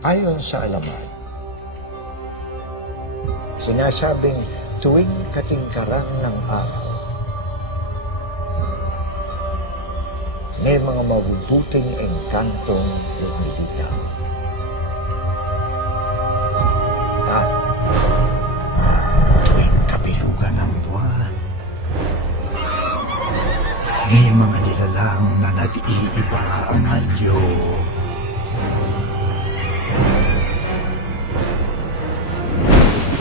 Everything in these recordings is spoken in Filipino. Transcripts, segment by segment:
Ayon sa alamat, sinasabing tuwing katingkarang ng araw, may mga mabubuting engkantong lumilitaw. At tuwing kabilugan ng buwan, may mga nilalang na nag-iiba ang anyo.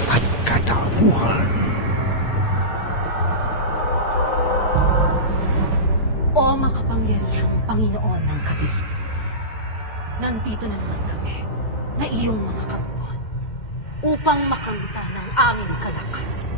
At katauhan. O makapangyarihang Panginoon ng kadiliman, nandito na naman kami na iyong mga kampan upang makamta ng aming kalakasan.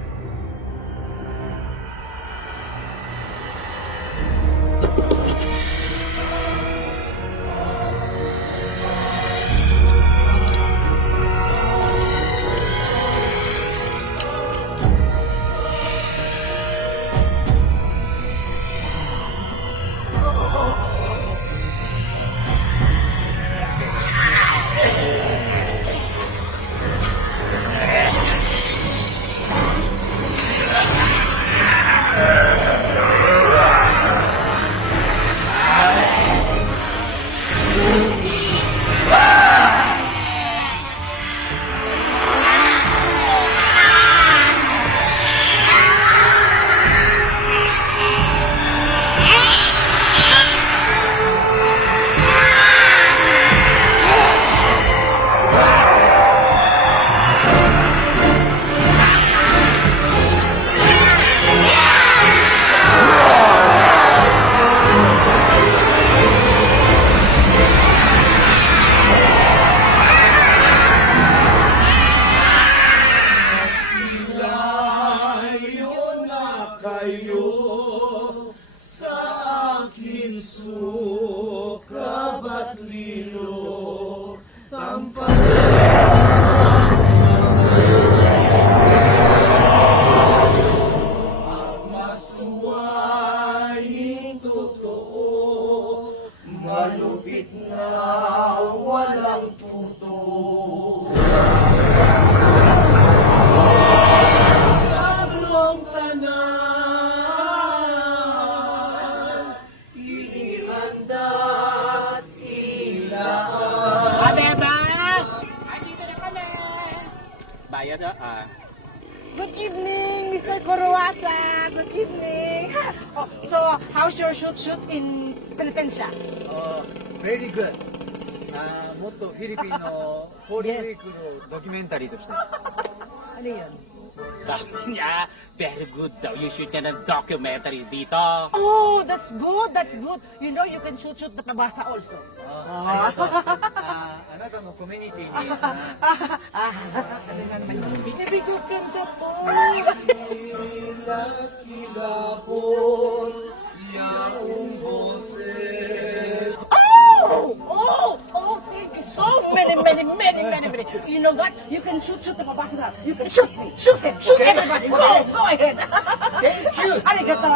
Good evening, Mr. Kuruwasa. Good evening. Oh, so, how's your shoot in Penitencia? Very good. もっとフィリピンのホーリーウィークのドキュメンタリーとして。 Ano yun? Sabi niya, very good daw yung shoot niya ng documentary dito. Oh, that's good, that's good. You know, you can shoot the pabasa also. あなたのコミュニティに。 Ano na naman yun? Binabigot ganda po. Oh, thank you so many. You know what? You can shoot the pabasa. You can shoot me. Shoot everybody. Go ahead. Thank you. Arigato.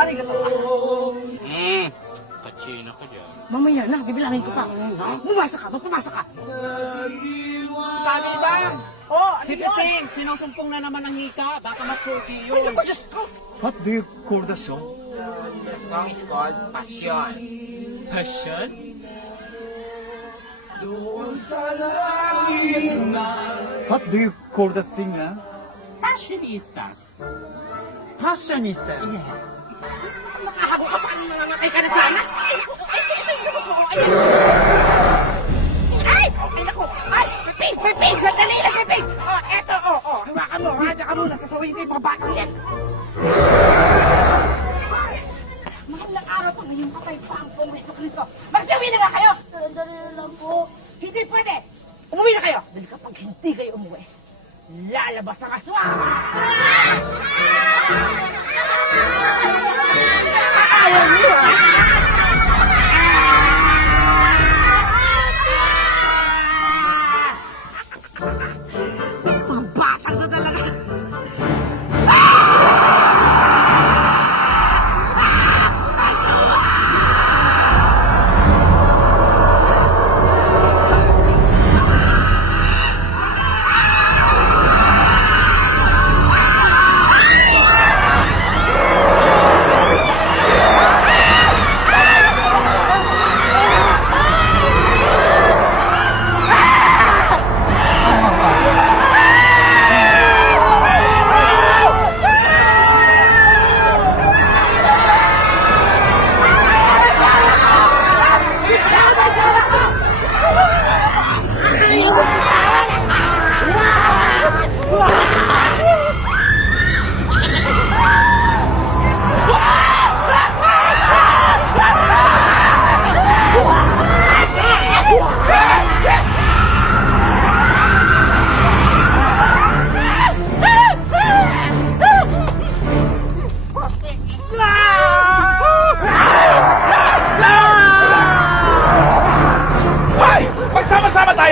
Pachino ka dyan. Mamaya na, bibilangin ko pa. Pumasa ka. Sabi bang? Oh, ano Si yun? Pepeng, sinusumpong na naman ng hika. Baka matsuki Ay, yun. naku, Diyos ko. What do you call the song? The song is called Passion. Passion? What do you call the singer? Passionistas. Passionista. Yes. Nakahago ka pa, nangangatay ka na sana. Ay, naku. Ay, Pepeng, sandali lang, Pepeng. Oh, eto, hawakan mo, ha? Diyan ka muna, sasawayin ko yung mga batang yan. Magandang araw po ngayong kapay pa ang pong Kristo. Magsawi na nga kayo! Sandali lang po. Hindi pwede! Umuwi na kayo! Dahil kapag hindi kayo umuwi, lalabas ang aswang! Aayaw niyo, ha? Pambatang na talaga!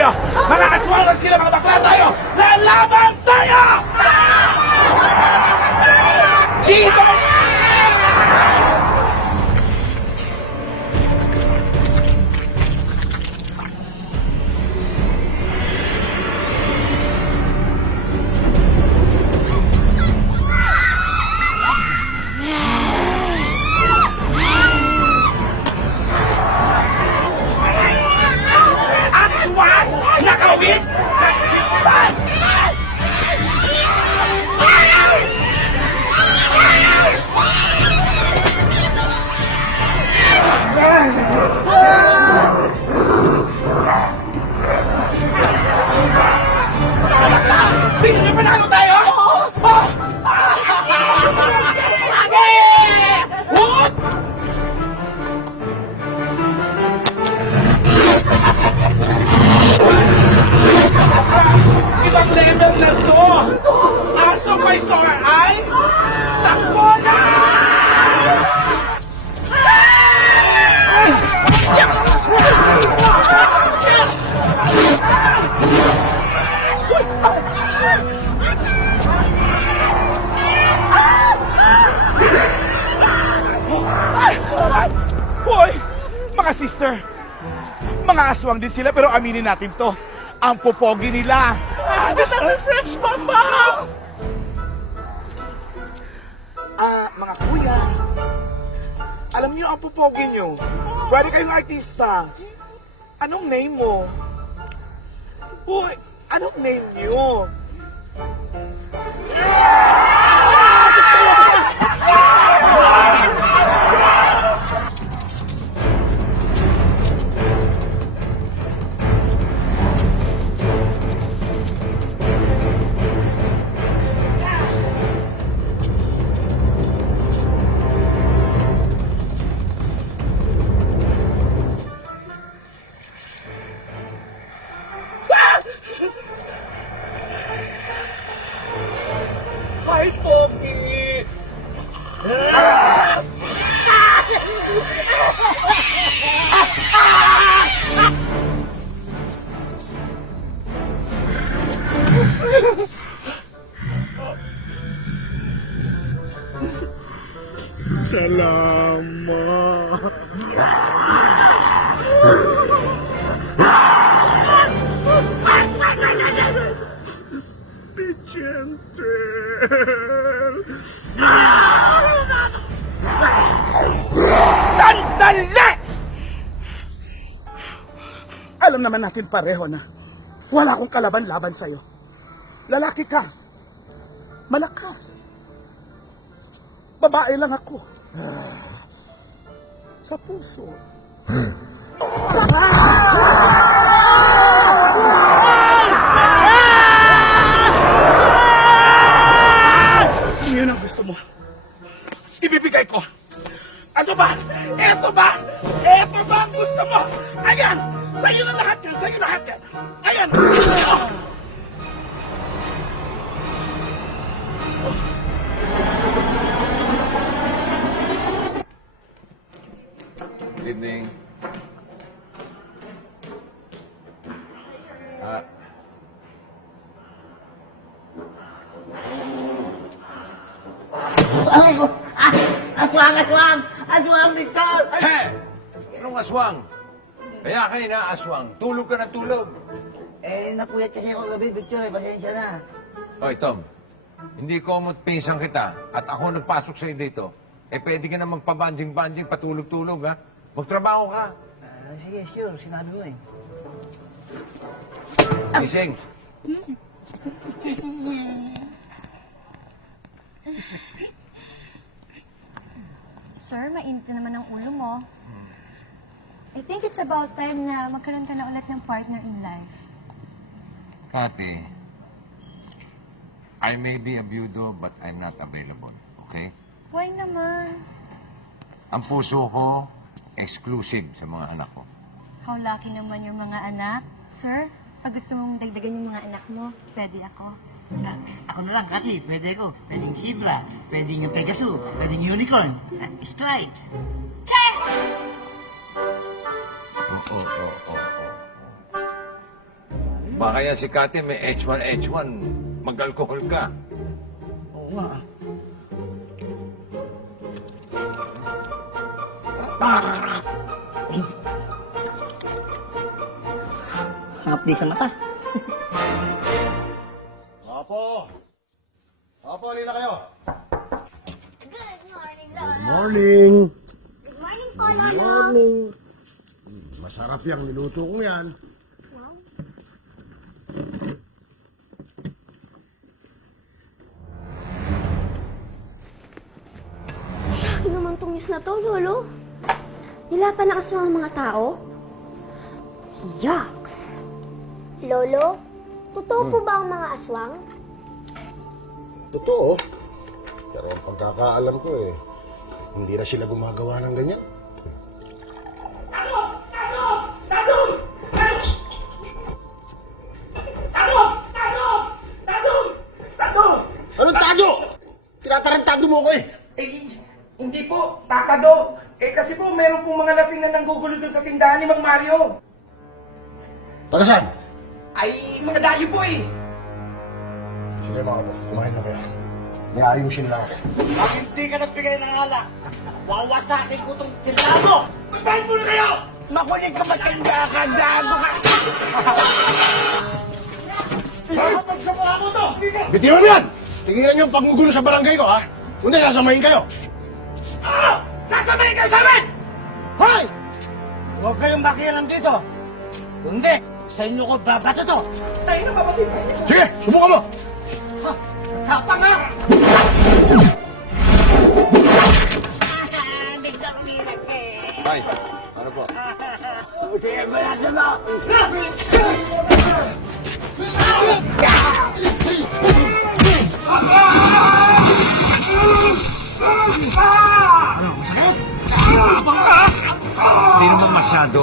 tayo! Mga aswang lang sila, mga bakla tayo! Lalaban tayo! Dito! Aswang! Nakawin! Sa chipan! Tingnan niyo, panalo tayo! Oh! What? Ibang level na to! Aso may sore eyes? Takbo na! Hoy! Mga sister! Mga aswang din sila pero aminin natin to. Ang popogi nila. Agad ang fresh mama! Mga kuya. Alam niyo ang popogi niyo. Pwede kayong artista. Anong name mo? Hoy! Anong name niyo? Ay, pogi! Salamat. Sandali! Alam naman natin pareho na wala akong kalaban-laban sa'yo. Lalaki ka. Malakas. Babae lang ako. Sa puso. Yun ang gusto mo. Ibibigay ko. Ano ba? Eto ba? Eto ba ang gusto mo? Ayan! Sa'yo na lahat yan! Sa'yo lahat yan! Ayan! Oh. Good evening. Aray ko! Aswang! Aswang! Aswang, Victor! Hey! Anong aswang? Kaya kayo na aswang. Tulog ka na tulog. Napuyat kasi ako gabi, Victor. Pasensya na. Hoy, Tom. Hindi komot pinsang kita at ako nagpasok sa'yo dito. Pwede ka na magpabanjing-banjing, patulog-tulog, ha? Magtrabaho ka. Sige, sure. Sinabi mo eh. Gising. Sir, mainit na naman ang ulo mo. I think it's about time na magkaroon ka na ulit ng partner in life. Kati, I may be a beaudo but I'm not available, okay? Why naman? Ang puso ko, exclusive sa mga anak ko. How lucky naman yung mga anak. Sir, pag gusto mong dagdagan yung mga anak mo, pwede ako. Ako na lang, Kati. Pwede ko. Pwedeng zebra. Pwedeng Pegasus. Pwedeng unicorn. At stripes. Oo. Baka yan si Kati may H1H1. Mag-alcohol ka. Oo nga. Happy ka mata. Opo! Opo, halina kayo! Good morning, Morning! Good morning po, Lolo. Morning! Masarap yung niluto ko yan. Shocking naman tong news na to, Lolo. Nilapan na aswang ang mga tao. Yucks! Lolo, totoo po ba ang mga aswang? Totoo. Pero ang pagkakaalam ko hindi na sila gumagawa ng ganyan. Anong tago? Tinatarantado mo ko Eh, hindi po, tatado. Kasi po, meron pong mga lasing na nanggugulo dun sa tindahan ni Mang Mario. Taga saan? Ay, mga dayo po eh. Sige mga po, kumain na kayo. Iayusin lang ako. Pag hindi ka nagbigay ng alak, wawasakin ko itong tindahan mo! Magbahin mo na kayo! Makulit ka matanda ka, gago ka! Kapag sa mukha mo to! Bitiwan mo yan! Tingilan niyo ang pagmugulo sa barangay ko, ha? Kundi sasamahin kayo. Ah! Sasamahin kayo sa amin! Hoy! Huwag kayong makialam dito. Kundi, sa inyo ko babato to. Tayo na mabatid kayo. Sige, subukan mo! Tapang nga! Ay, ano po? Hindi naman masyado.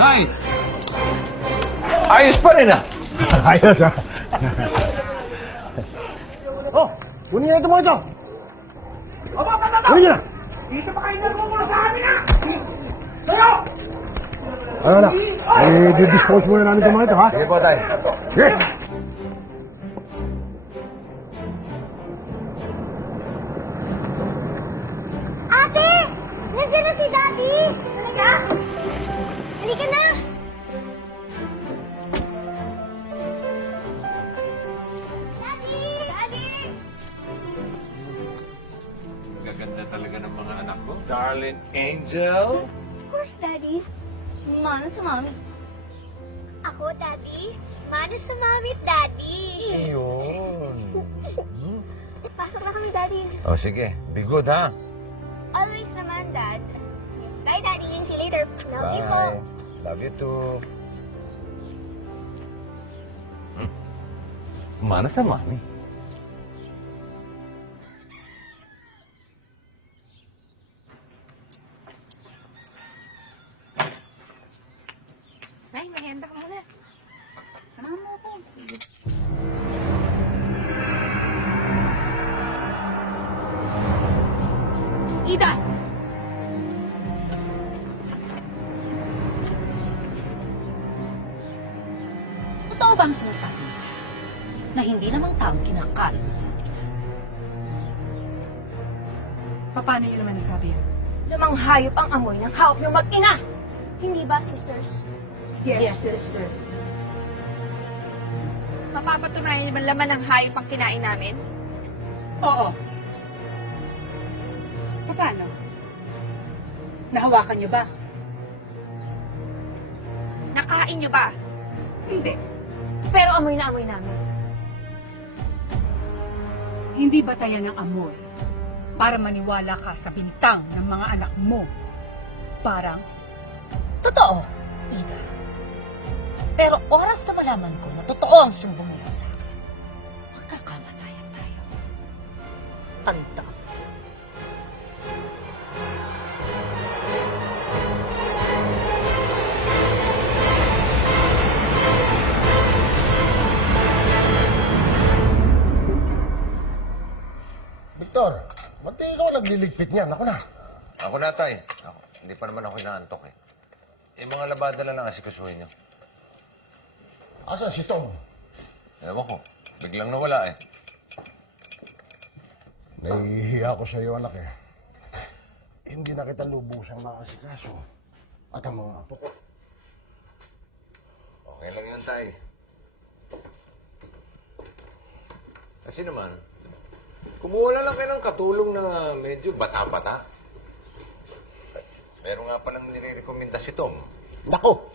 Ay! Ayos pa rin ah! Ayos, ha? Oh, kunin niyo na ito mga ito. Kunin niyo na. Dito pa kayo nagmumula sa amin ah! Tayo! Ano na? I-dispose muna namin ito mga ito, ha? Sige po, tayo. Sige! Ate! Nandiyan na si Daddy! Talaga? Halika na! Daddy! Daddy! Gaganda talaga ng mga anak ko. Darling Angel. Of course, Daddy. Mana sa Mami. Ako, Daddy. Mana sa Mami, Daddy. Ayun. Pasok na kami, Daddy. O sige, be good ha. Always naman, Dad. Bye, Daddy. See you later. Love you po. Bye. Love you too. Mana sa mami. Nay, mahenda ka muna. Samahan mo ako. Sige. Ida! Totoo ba ang sinasabi mo na hindi namang taong kinakain ng mga ina? Paano yun naman nasabi yun? Namang hayop ang amoy ng hawak niyong mag-ina. Hindi ba, sisters? Yes, sister. Mapapatunayan niyo ba laman ng hayop ang kinain namin? Oo. Paano? Nahawakan niyo ba? Nakain niyo ba? Hindi. Pero amoy na amoy namin. Hindi batayan ng amoy para maniwala ka sa bintang ng mga anak mo. Parang, Totoo, Ida. Pero oras na malaman ko na totoo ang sumbong nila sa akin, magkakamatayan tayo. Tanda. Victor, ba't di ikaw nagliligpit niyan? Ako na. Ako na, tay. Ako, hindi pa naman ako inaantok eh. Yung mga labada lang asikasuhin nyo. Asan si Tom? Ewan ko. Biglang nawala eh. Nahihiya ko sa iyo, anak eh. Hindi na kita lubusang maasikaso. At ang mga apo ko. Okay lang yun, tay. Kasi naman, kumuha na lang kayo ng katulong na medyo bata-bata. Meron nga palang nire-recommenda si Tom. Nako!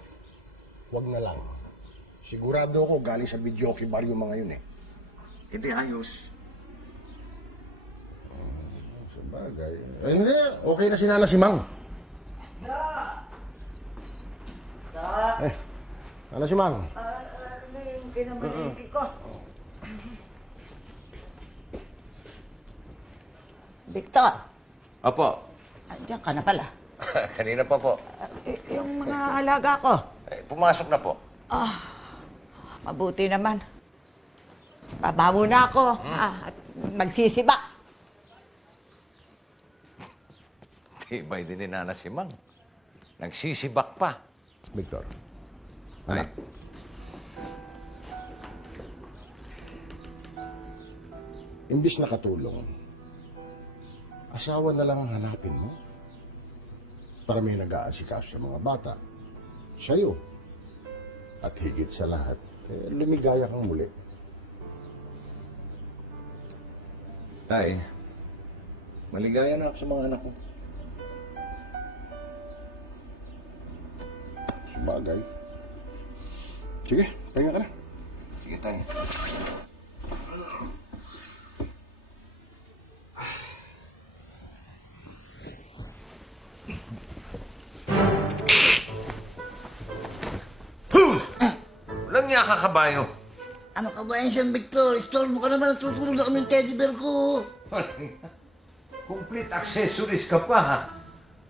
Huwag na lang. Sigurado ako galing sa Videoke Bar yung mga yun eh. Hindi ayos. Sa bagay. Ay, hindi. Okay na sinala si Mang. Eh, ano si Mang? Ano yung kinamaliki ko? Victor, Apo. andiyan ka na pala. Kanina pa po. Yung mga alaga ko, Pumasok na po. mabuti naman. Babawo na ako at magsisibak. Tibay din ni Nana si Mang. Nagsisibak pa. Victor. Ay. Anak. Imbis na katulong, asawa na lang ang hanapin mo para may nag-aasikaso sa mga bata, sa'yo. At higit sa lahat, lumigaya kang muli. Tay, maligaya na ako sa mga anak ko. Sabagay. Sige, pahinga ka na. Sige, tay. Walang niya kakabayo. Ano ka ba yan, Victor? Storm mo ka naman, natutulog na kami ng teddy bear ko. Complete accessories ka pa, ha?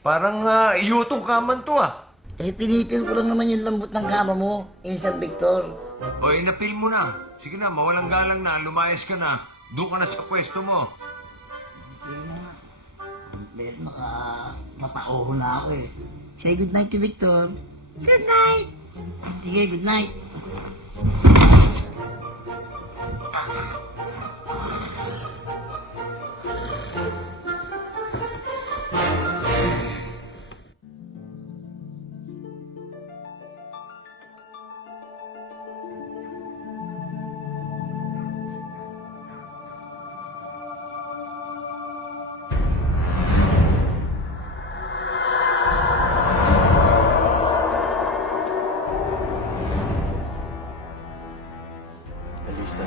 Parang iyutong kaman to, ha? Eh, pinipil ko lang naman yung lambot ng kama mo, Insan Victor. O, inapil mo na. Sige na, mawalang galang na. Lumayas ka na. Doon ka na sa pwesto mo. Sige na. Complete, mapauho na ako eh. Say good night to Victor. Good night! Sige, good night. Elisa,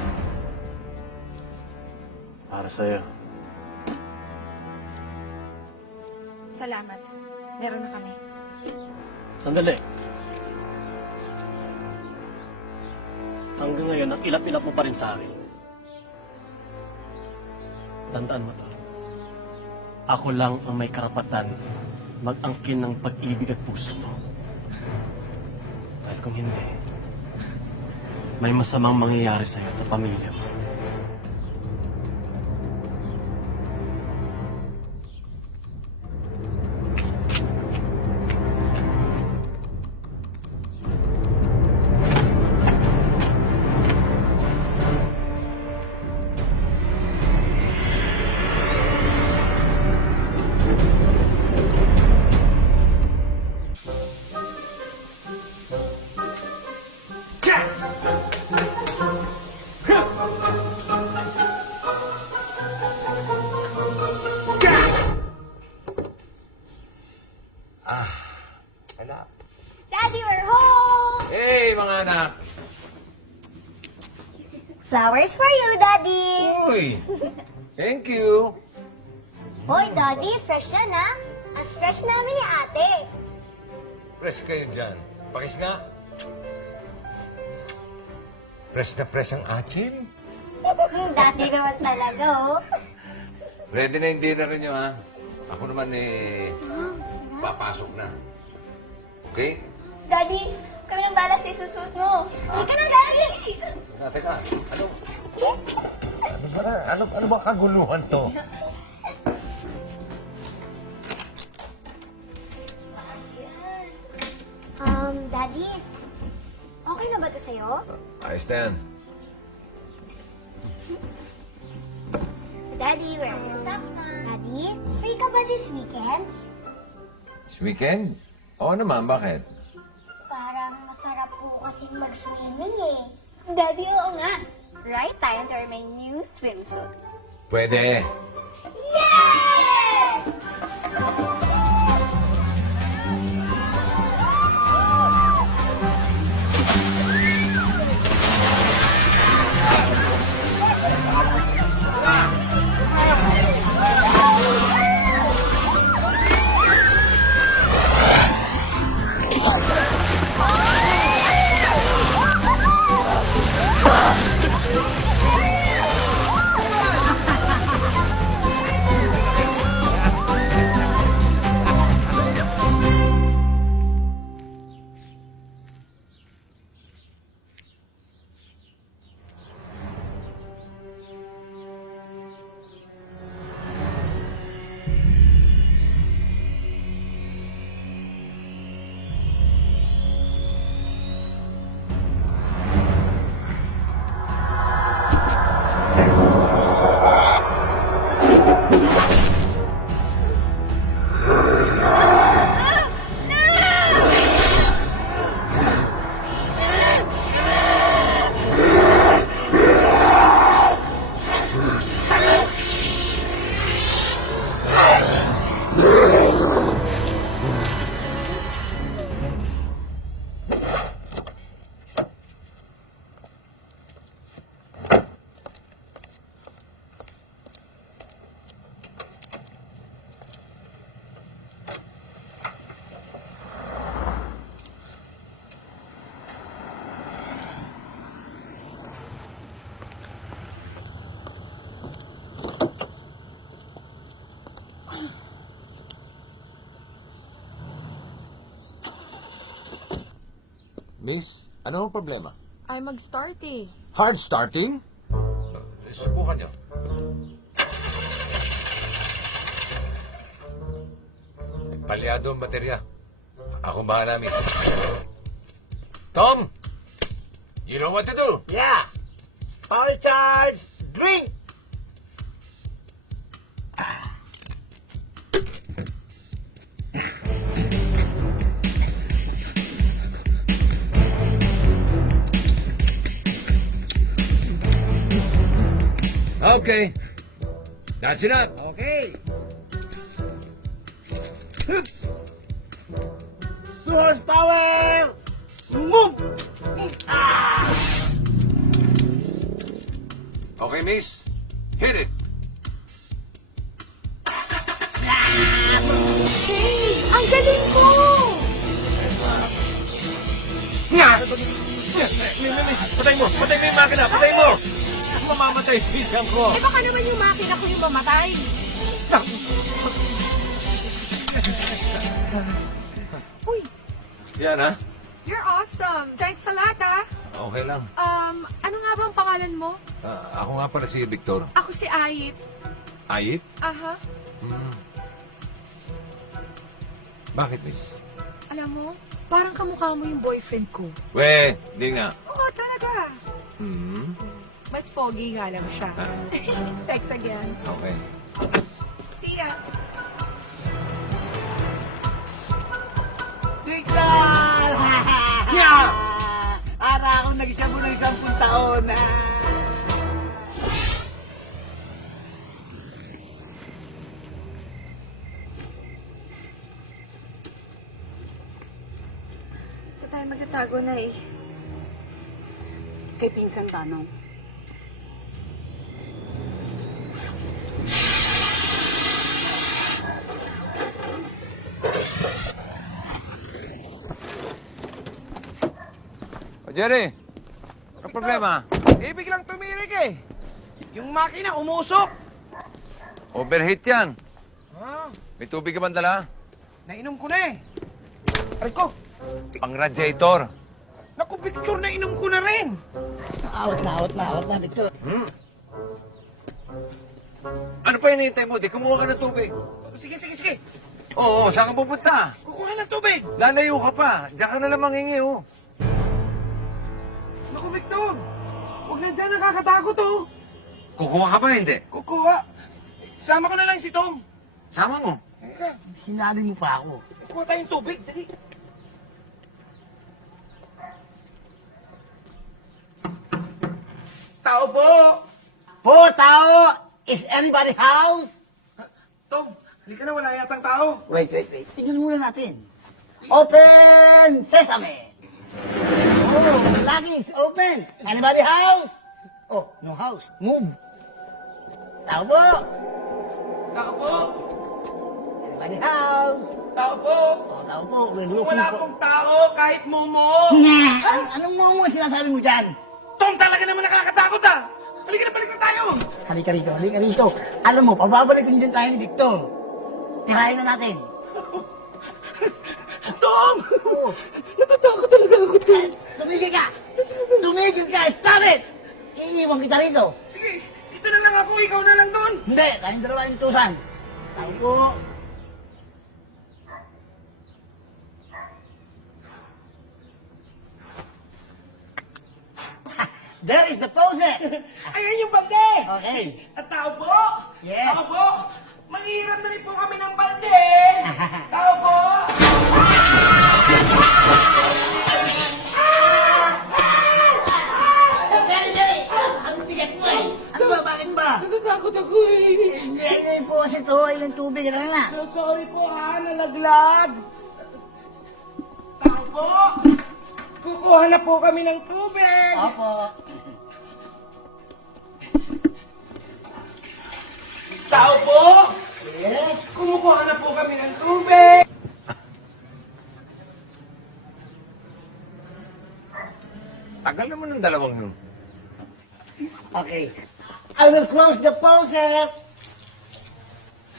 para sa'yo. Salamat. Meron na kami. Sandali. Hanggang ngayon, ang ilap-ilap mo pa rin sa akin. Tandaan mo to. Ako lang ang may karapatan mag-angkin ng pag-ibig at puso mo. Dahil kung hindi, may masamang mangyayari sa'yo at sa pamilya mo. Wala. Daddy, we're home! Hey, mga anak! Flowers for you, Daddy! Uy! Thank you! Hoy, Daddy, fresh yan, ha? As fresh namin ni ate. Press kayo dyan. Pakis nga. Press na press ang atin. Dati naman talaga, oh. Ready na yung dinner ninyo, ha? Ako naman, papasok na. Okay? Daddy, kami nang balas sa isusuot mo. Halika na, Daddy! Teka, ano ba kaguluhan to? Daddy, okay na ba ito sa'yo? Ayos na yan. Daddy, where are your socks na? Daddy, free ka ba this weekend? This weekend? Oo naman, bakit? Parang masarap po kasing mag-swimming eh. Daddy, oo nga. Right time to wear my new swimsuit. Pwede. Yes! Miss, ano ang problema? Ay, mag-start eh. Hard starting? Subukan niyo. Palyado ang baterya. Ako bahala, miss. Tom! You know what to do? Yeah! All charge! Drink! Okay. That's enough. Okay. Good power! Move! Okay, miss. Hit it. Ang galing mo! Nga! Miss, patay mo! Patay mo yung makina! Patay mo! Mamamatay yung pisang ko! Eh baka naman yung makina ko yung mamatay. Uy, Yan, ha? you're awesome. Thanks a lot, ah. Okay lang. Ano nga ba ang pangalan mo? Ako nga pala si Victor. Ako si Ayip. Ayip? Aha. Bakit, miss? Alam mo, parang kamukha mo yung boyfriend ko. We, di nga. Oo, talaga. Mas pogi nga lang siya. Thanks again. Okay. See ya. Victor! Yeah! Para akong nag-isa mo ng 10 taon. Saan tayo magtatago na eh? Kay Pinsang Tanong. O, Jerry! Anong problema? Eh, biglang tumirik eh. Yung makina umusok. Overheat yan. Ah, May tubig ka bang dala? nainom ko na eh. Aray ko. Pang radiator. Naku, Victor, nainom ko na rin. Awat na, Victor. Ano pa hinihintay mo? Di kumuha ka ng tubig. Sige. Oo, saan ka pupunta? Kukuha ng tubig. Lalayo ka pa. Diyan ka na lang mangingi, oh. Naku, Victor. Huwag na dyan, nakakatakot, oh. Kukuha ka ba, hindi? Kukuha. Sama ko na lang si Tom. Sama mo. Teka, Sinali mo pa ako. kukuha tayong tubig. Dali. Tao po! Po, tao! Is anybody house? Tom, halika na, wala yatang tao. Wait. Tingnan muna natin. Open sesame! Oh, lagi is open. Anybody house? Oh, no house. Move. Tao po! Tao po! Anybody house? Tao po! Oh, tao po. We're Kung looking wala for... pong tao, kahit momo! Anong mo sinasabi mo dyan? Tom, talaga naman nakakatakot ah! Halika na, balik na tayo! Halika rito. Alam mo, pababalik din dyan tayo ni Victor. Tirahin na natin. Tom! Natatakot talaga ako, Tom! Tumigil ka! Stop it! Iiwan kita rito. Sige, dito na lang ako, ikaw na lang doon! Hindi, tayong dalawa yung tusan. Tao po. There is the process. Ayan yung bande! Okay. At tao po! Yes. Tao po! Manghihiram na rin po kami ng bande! Tao po! Ang tigas mo eh. Ano ba? Bakit ba? Natatakot ako eh! Hindi, ayun po kasi ito. Yung tubig na lang. So sorry po ha, nalaglag! Tao po! Kukuha na po kami ng tubig! Opo. Tao po! Yes. Kumukuha na po kami ng tubig! Tagal naman ng dalawang yun. Okay. I will close the process.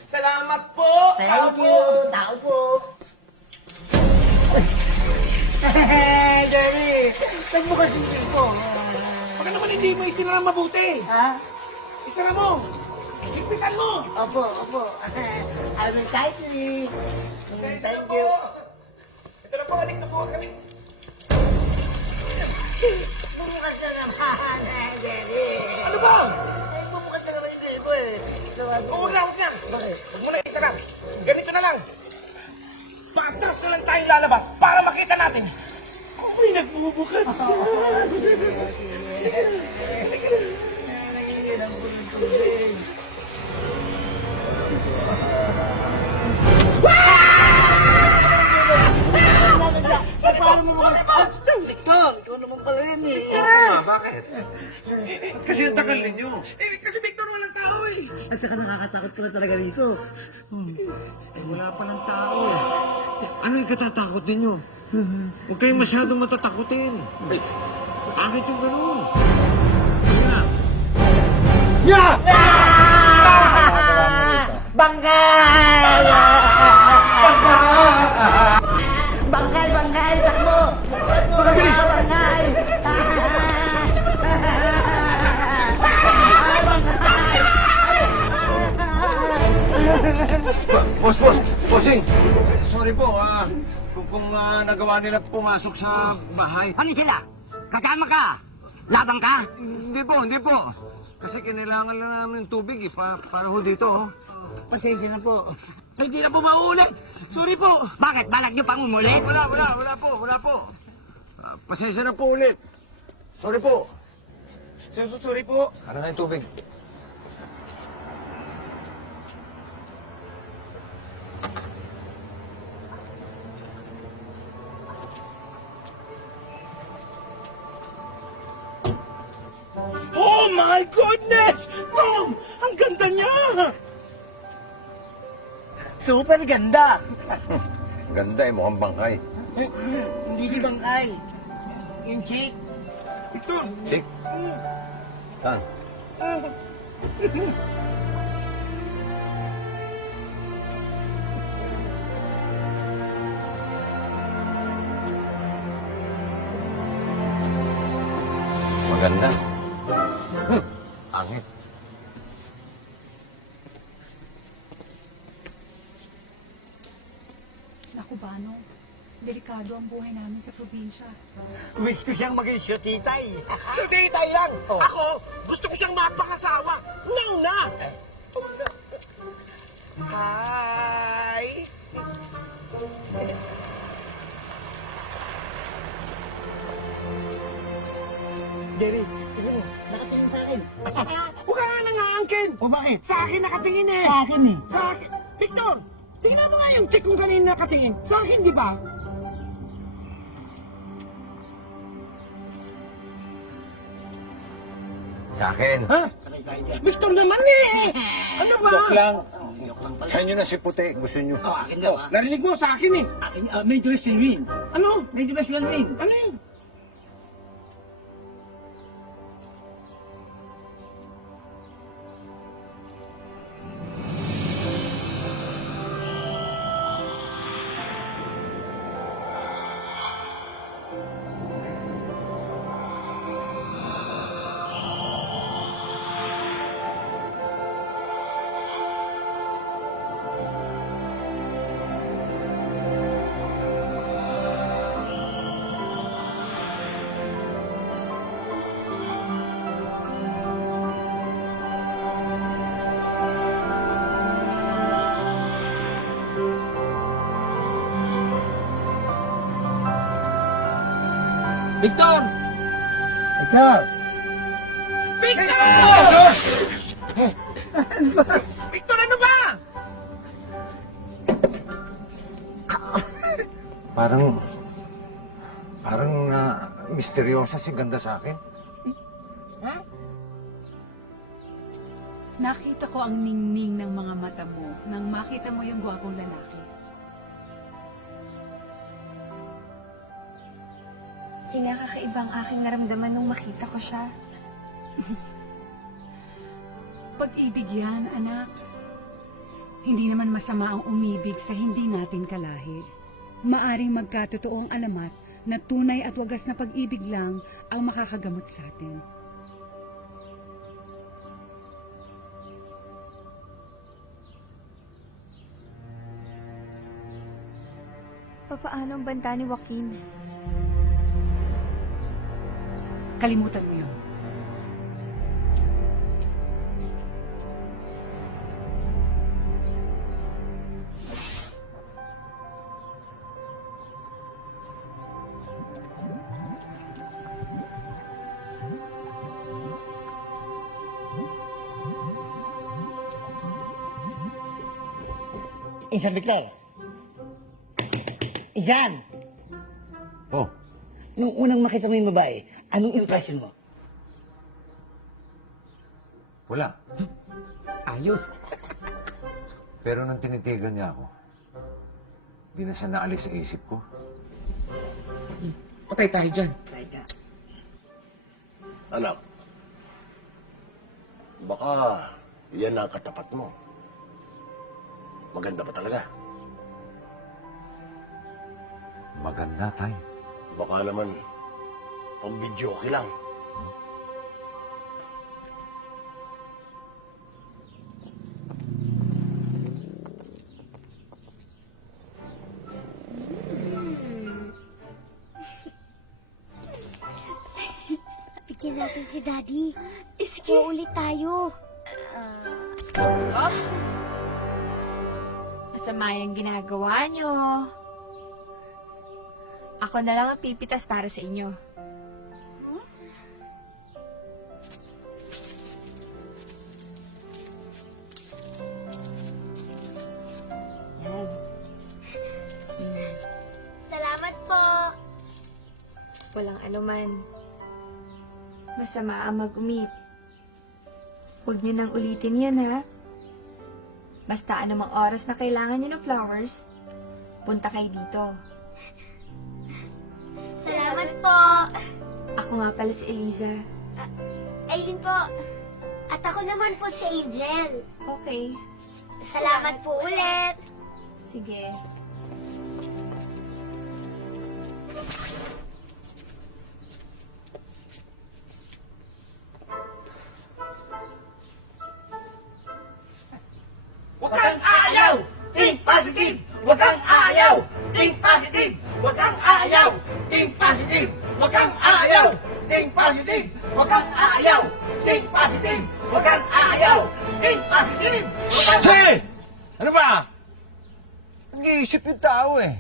Salamat po! Tao Thank po! you. Tao po. Jerry, nagbukas yung pin ko. Baka naman hindi mo isira na mabuti! Ha? Isara mo! Higpitan mo! Opo. I will tightly. Pasensya na Thank po! you. Ito na po, alis na po kami! Bumukas na naman, Jerry. Ano ba? Bumukas na naman yung libo eh. Huwag na! Bakit? Huwag mo na isara! Ganito na lang! Patas na lang tayong lalabas para makita natin kung may nagbubukas! Paano mo naman? Victor, ikaw naman pala yun eh. Bakit? Kasi ang tagal ninyo. Eh, kasi Victor, walang tao eh! At saka nakakatakot pala talaga rito. Eh, wala palang tao. Ano yung katatakot ninyo? Huwag kayong masyadong matatakutin. Bakit yung ganun? Bangkay! Bangkay! Takbo! Bangkay! Bossing! Sorry po, kung nagawa nila pumasok sa bahay. Ano sila? Kasama ka? Labang ka? Hindi po. Kasi kinailangan lang namin ng tubig para ho dito. Oh. Pasensya na po. Hindi na po mauulit! Sorry po! Bakit? Balak niyo pang umulit? Wala po. Pasensya na po ulit. Sorry po. Sorry po! Ano nga yung tubig? Oh my goodness! Tom! Ang ganda niya! Super ganda! Ganda eh, mukhang bangkay. Hindi si Bangkay. Yung chick. Victor! Chick? Saan? Maganda. Angit. Cubano. Delikado ang buhay namin sa probinsya. Wish ko siyang maging siyotitay. Si Titay lang! Ako, gusto ko siyang mapangasawa. Now na! Hi! Jerry, tignan mo, nakatingin sa akin. Huwag ka nga nangaangkin! O bakit? Sa akin nakatingin eh! Sa akin eh. Sa akin! Victor! Tingnan mo nga yung chick kung kanina nakatingin. Sa akin, di ba? Sa akin. Ha? Victor naman eh! Ano ba? Joke lang. Sa inyo na si Puti. Gusto nyo. Oh, akin daw, ah. Narinig mo sa akin eh. Akin, may dress yung ring. Ano? May dress yung ring. Ano yun? Victor! Ikaw! Victor! Victor, ano ba? Parang misteryosa si ganda sa akin. Nakita ko ang ningning ng mga mata mo nang makita mo yung gwapong lalaki. Kinakakaibang aking naramdaman nung makita ko siya. Pag-ibig yan, anak. Hindi naman masama ang umibig sa hindi natin kalahi. Maaring magkatotoong alamat na tunay at wagas na pag-ibig lang ang makakagamot sa atin. Papaano ang banta ni Joaquin? Kalimutan mo yun. Insan Victor. Insan! Oh, Nung unang makita mo yung babae, anong impression mo? wala. Ayos. Pero nang tinitigan niya ako, di na siya naalis sa isip ko. Patay tayo dyan. Anak, baka yan ang katapat mo. Maganda ba talaga? Maganda, Tay. Baka naman, pang-videoke lang. Bigyan natin si Daddy. Sige. Ulit tayo. Oh? Masama yung ginagawa nyo. Ako na lang ang pipitas para sa inyo. Yan. Salamat po. Walang anuman. Masama ang mag-umit. Huwag nyo nang ulitin yan, ha? Basta anumang oras na kailangan nyo ng flowers, punta kayo dito. Salamat po. Ako nga pala si Eliza. Aileen po. At ako naman po si Angel. Okay. Salamat po ulit. Sige. Huwag kang aayaw! Think positive! Huwag kang aayaw! Think positive! Huwag kang aayaw! Think positive! Huwag kang aayaw! Think positive! Huwag kang aayaw! Think positive! Huwag kang aayaw! Think positive! Huwag kang... Hey! Ano ba? Nag-iisip yung tao eh.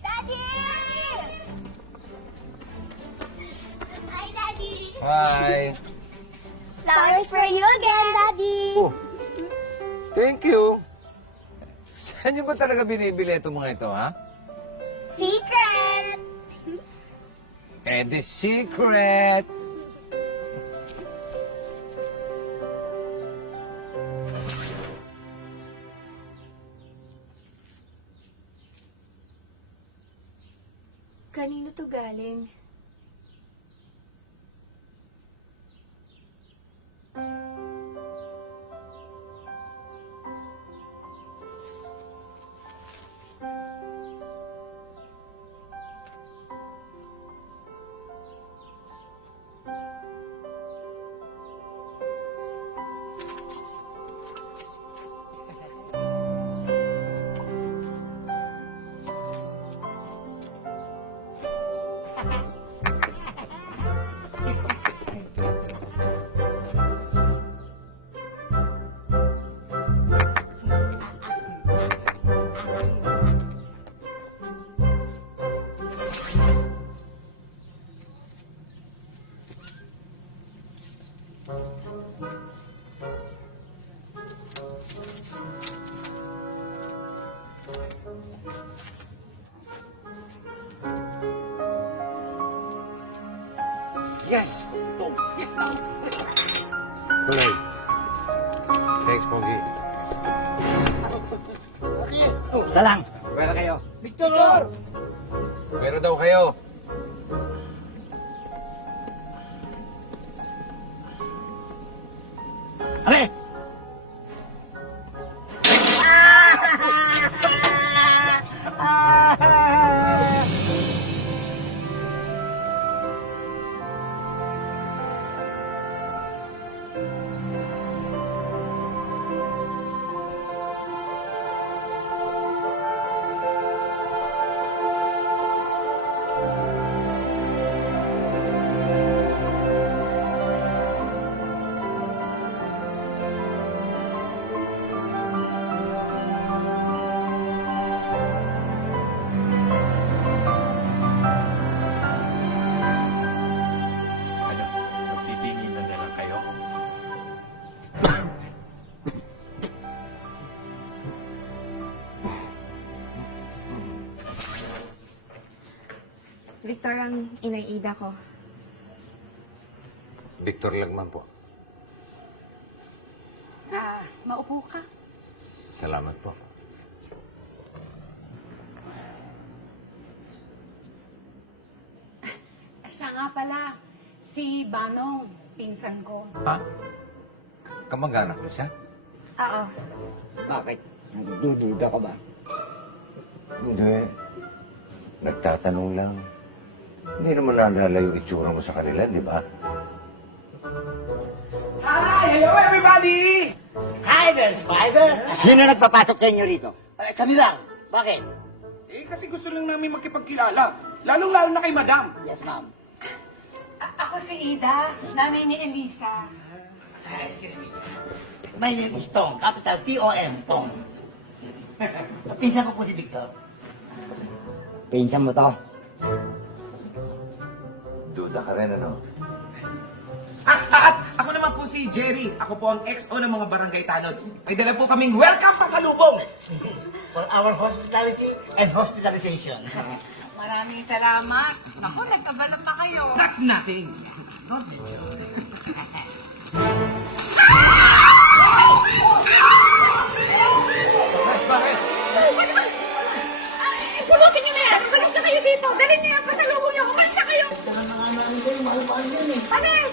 Daddy! Hi, Daddy! Hi. Flowers for you again, Daddy! Oh, thank you. Saan niyo ba talaga binibili itong mga ito, ha? Secret! Eh, the secret. Kanino to galing? Yes! Go! Yes, no! Tuloy. Thanks, Pogi. Isa lang. Pwera kayo. Victor! Pwera daw kayo. Alis! Ano, magtitingin na lang kayo? Victor ang inay Ida ko. Victor Lagman po. Maupo ka. Salamat po. Siya nga pala, si Banong, pinsan ko. Ha? Kamag-anak mo siya? Oo. Bakit? Nagdududa ka ba? Hindi. Nagtatanong lang. Hindi naman naalala yung itsura mo sa kanila, di ba? Hi! Hello, everybody! Hi there, Spider! Sino nagpapasok sa inyo rito? Kami lang. Bakit? Eh, kasi gusto lang namin makipagkilala. Lalong-lalo na kay Madam. Yes, ma'am. Ako si Ida, nanay ni Elisa. Excuse me. My name is Tom. Capital T-O-M, Tom. Pinsan ko po si Victor. Pinsan mo to? Duda ka rin, ano? At ako naman po si Jerry. Ako po ang XO ng mga barangay tanod. May dala po kaming welcome pasalubong. For our hospitality and hospitalization. Maraming salamat. Naku, nagkabalat na kayo. That's nothing. Bakit? Pulutin niyo na yan! Balis na kayo dito! Dalhin niyo yan! Pasalubong niyo! Umalis na kayo! Alis!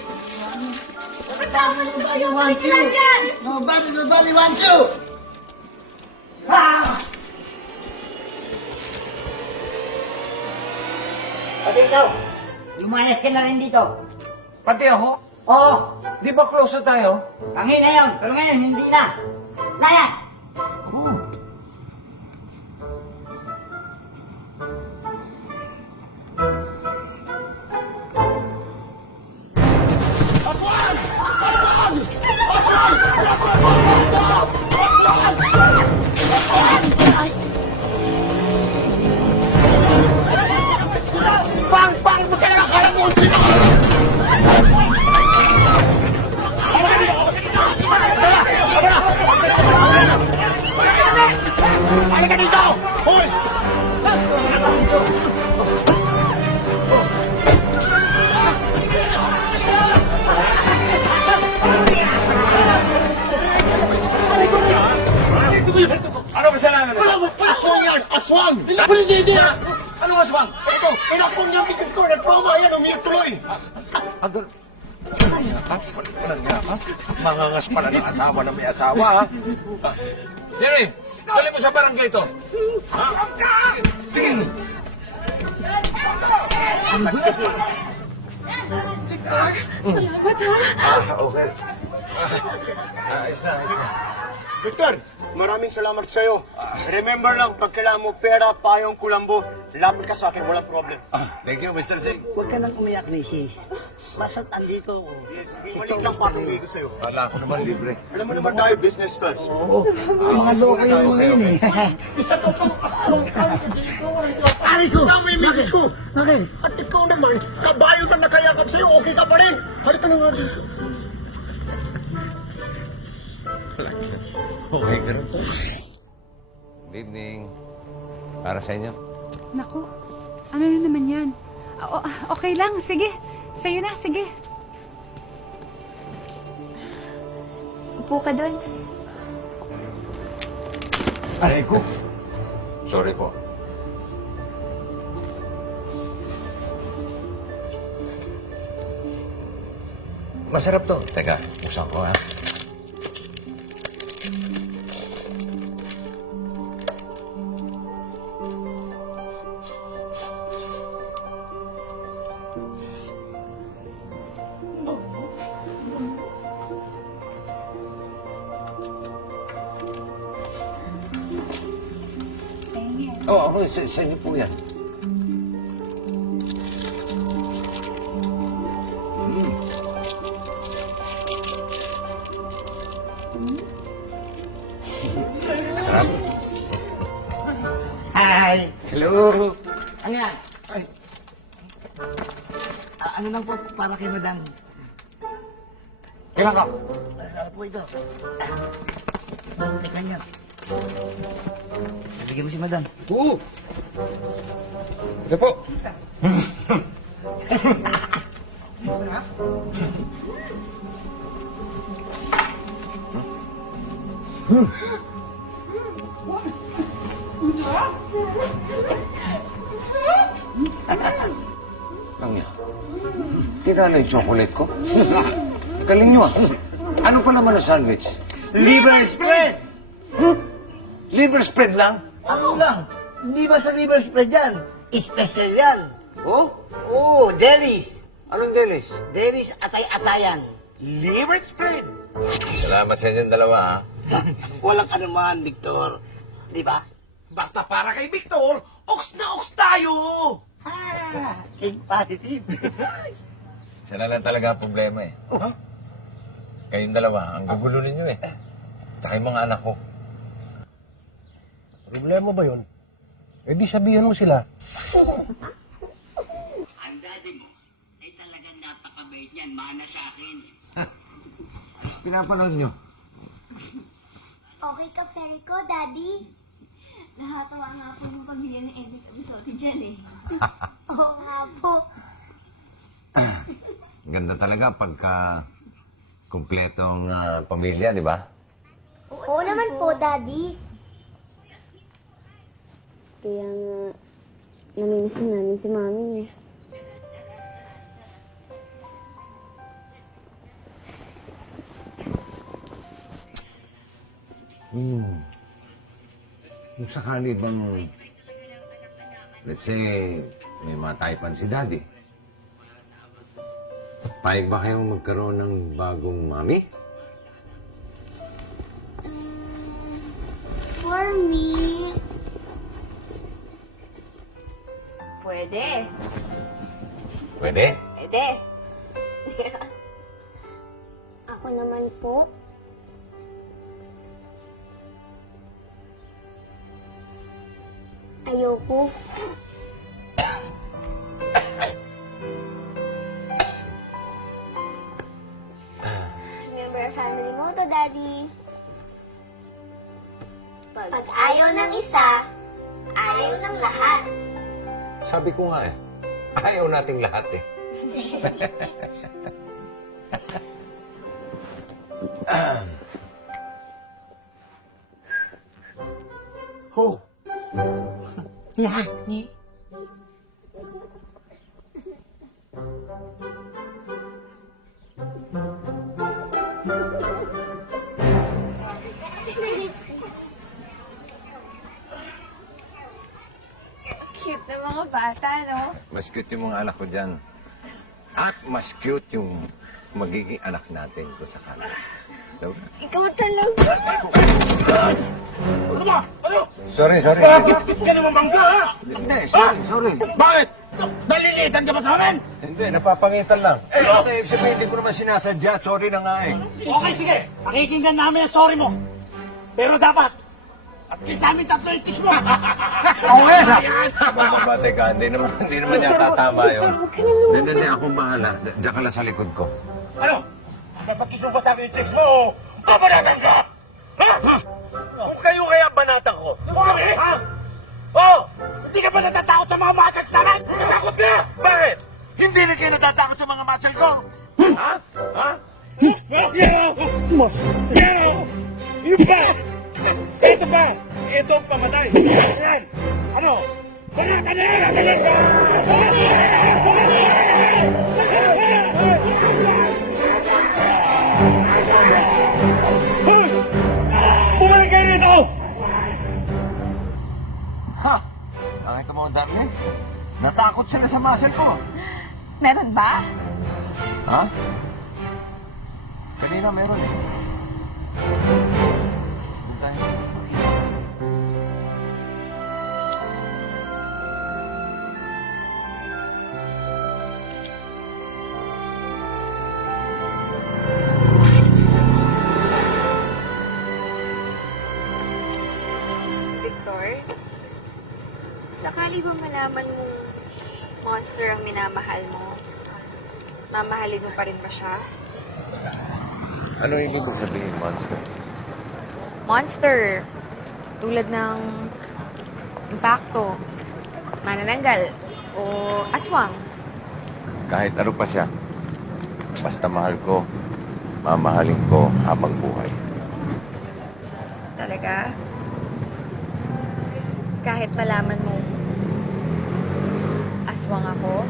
Kasama na sa kayo! Pakikilan yan! Nobody wants you! Pati ikaw, lumayas ka na rin dito. Pati ako? Oo, Di ba close na tayo? kanina yun, pero ngayon hindi na. Layas! Halika dito! Hoy! Ano kasalanan nito? Aswang yan! Aswang! Anong aswang? Ito, pinakpong niya ang business ko. Nagtrauma yan, umiyak tuloy. Andun. Mangangas pala ng asawa na may asawa, ha? Jerry, dali mo sa barangay ito. Ha? Sige. Salamat ha. Okay. Ayos na. Victor, maraming salamat sa'yo. Remember lang, pag kailangan mo pera, payong, kulambo, lapit ka sa akin, walang problem. Thank you, Mr. Singh. Huwag ka nang umiyak, Mrs. Basta andito. Balik lang patong ko sa'yo. Wala ako naman libre. Alam mo naman tayo, business first. Oo, mga loko yung mga yun eh. Isa to pang aswang pare ko! May misis ko! Bakit? At ikaw naman, kabayo na nakayakap sa'yo, okay ka pa rin! Halika na nga dito. Okay ka rin. Good evening. Para sa inyo. Naku, ano na naman yan? Okay lang, sige. Sa'yo na, sige. Upo ka doon. Aray ko. Sorry po. Masarap to. Teka, buksan ko, ha? Oo, sa inyo po yan. Sarap. Hi! Hello. Ano yan? Ano lang po para kay madam? Kailan ka? Ano po ito? Teka niya. Bigyan mo si madam. Oo. Ito po. Langya, tira na yung chocolate ko. Galing nyo ah. Ano pa naman ang sandwich? Liver spread! Liver spread lang? Ano lang? Hindi ba sa liver spread yan? Special yan. Oh? Oo, delis. Anong delis? Delis atay-atayan. Liver spread. Salamat sa inyong dalawa ha. Walang anuman, Victor. Di ba? Basta para kay Victor, oks na oks tayo! King positive. Siya na lang talaga ang problema eh. Huh? Kayong dalawa, ang gugulo ninyo eh. Tsaka yung mga anak ko. Problema ba yun? Eh di sabihan mo sila. Ang daddy mo, ay talagang napakabait niyan. Mana sa akin. Pinapanood nyo. Okay ka, Ferry ko, Daddy? Nakatawa nga po yung pamilya ng Edith Abisote dyan eh. Oo nga po. Ganda talaga pagka kumpletong pamilya, di ba? Oo naman po, Daddy. Kaya nga, namimiss na namin si Mami eh. Kung sakali bang, let's say, may mataypan si Daddy, payag ba kayong magkaroon ng bagong mami? For me, Pwede. Pwede? Pwede. ako naman po, ayoko. Remember our family motto, Daddy. Pag ayaw ng isa, ayaw ng lahat. Sabi ko nga eh, ayaw nating lahat eh. Oh. Lani. Cute na mga bata, no? Mas cute yung mga anak ko dyan. At mas cute yung magiging anak natin ko sa kanila. Laura? Ikaw talaga. Ano ba? Ano? Sorry. Bakit ka naman bangga, ha? Hindi, sorry. Bakit? Nalilitan ka ba sa amin? Hindi, napapangitan lang. Ibig sabihin, hindi ko naman sinasadya. Sorry na nga eh. Okay, sige. Pakikinggan namin ang sorry mo. Pero dapat, at least sa amin tatlo yung chicks mo. Okay na. Teka, hindi naman yata tama yun. Hindi, akong bahala. Diyan ka lang sa likod ko. Ano? Napag-kiss mo ba sa akin yung chicks mo o babanatan ka? Ha? Kung kayo kaya banatan ko, di mo kami, ha? Oh! Hindi ka ba natatakot sa mga muscles namin? Natatakot ka! Bakit? Hindi rin kayo natatakot sa mga muscles ko? Ha? Ha? Pero! Yung ba? Ito ba? Ito ang pamatay. Yan! Ano? Banatan na yan! Bumalik kayo rito! Ha? Nakita mo, Darlene? Natakot sila sa muscle ko. Meron ba? Ha? Kanina meron eh. Doon tayo. Victor, sakali ba malaman mong monster ang minamahal mo? Mamahalin mo pa rin ba siya? Ano yung ibig sabihin, monster? Monster. Tulad ng impacto, manananggal, o aswang. Kahit ano pa siya, basta mahal ko, mamahalin ko habang buhay. Talaga? Kahit malaman mong aswang ako,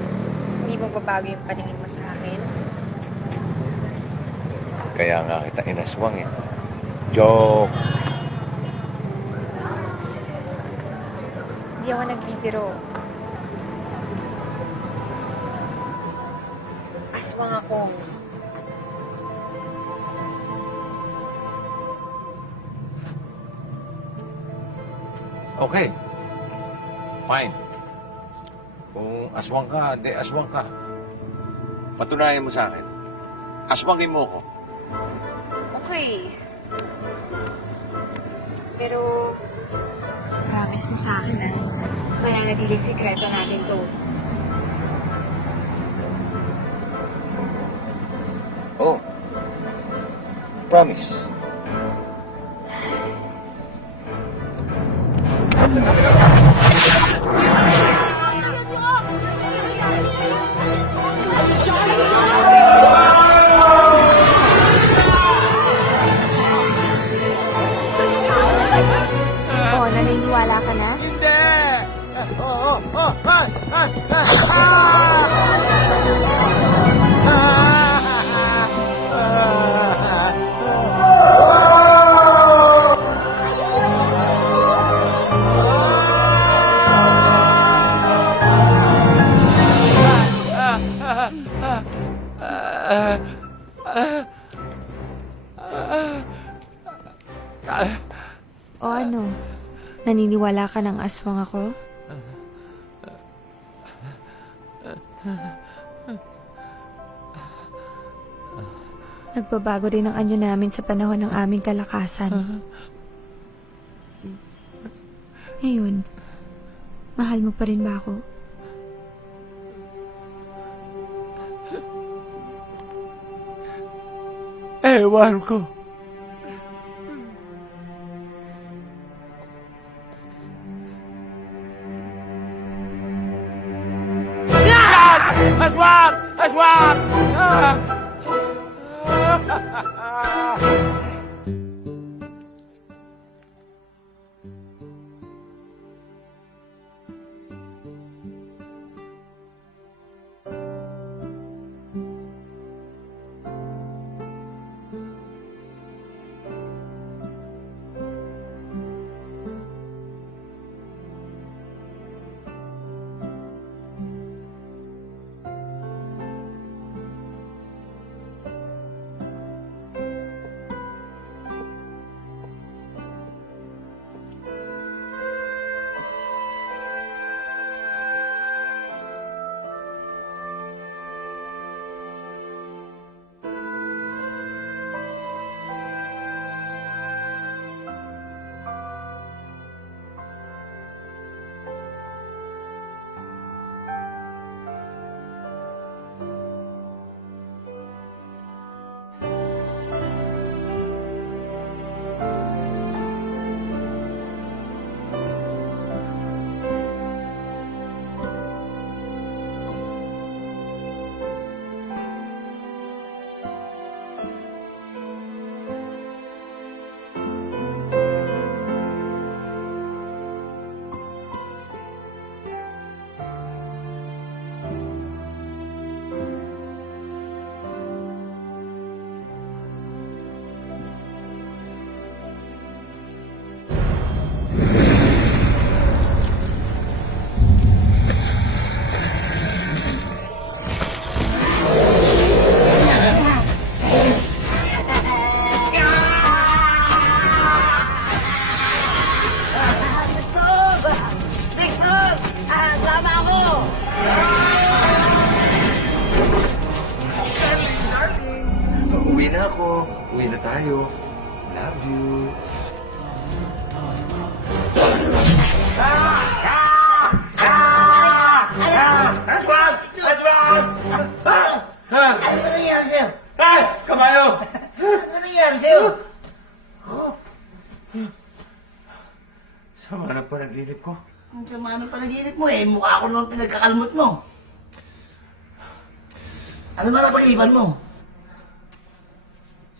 hindi magbabago yung paningin mo sa akin? Kaya nga kita inaswang eh. Joke! Hindi ako nagbibiro. Aswang ako. Okay. Fine. Kung aswang ka, di aswang ka. Patunayan mo sa akin. Aswangin mo ko. Okay. Pero, promise mo sa akin na mananatiling sikreto natin to. Oh. Promise. Oh, naniniwala ka na? Hindi! O ano? Naniniwala ka ng aswang ako? Nagbabago rin ang anyo namin sa panahon ng aming kalakasan. Ngayon, mahal mo pa rin ba ako? Ewan ko. Aswang! Aswang! Uwi na ako. Uwi na tayo. Love you. Aswang! Aswang! Ano nangyari sa'yo? Ay! Kabayo! Ano nangyari sa'yo? Sama na panaginip ko. Ang sama ng panaginip mo eh. Mukha ko naman pinagkakalmot mo. Ano ba napag-iban mo?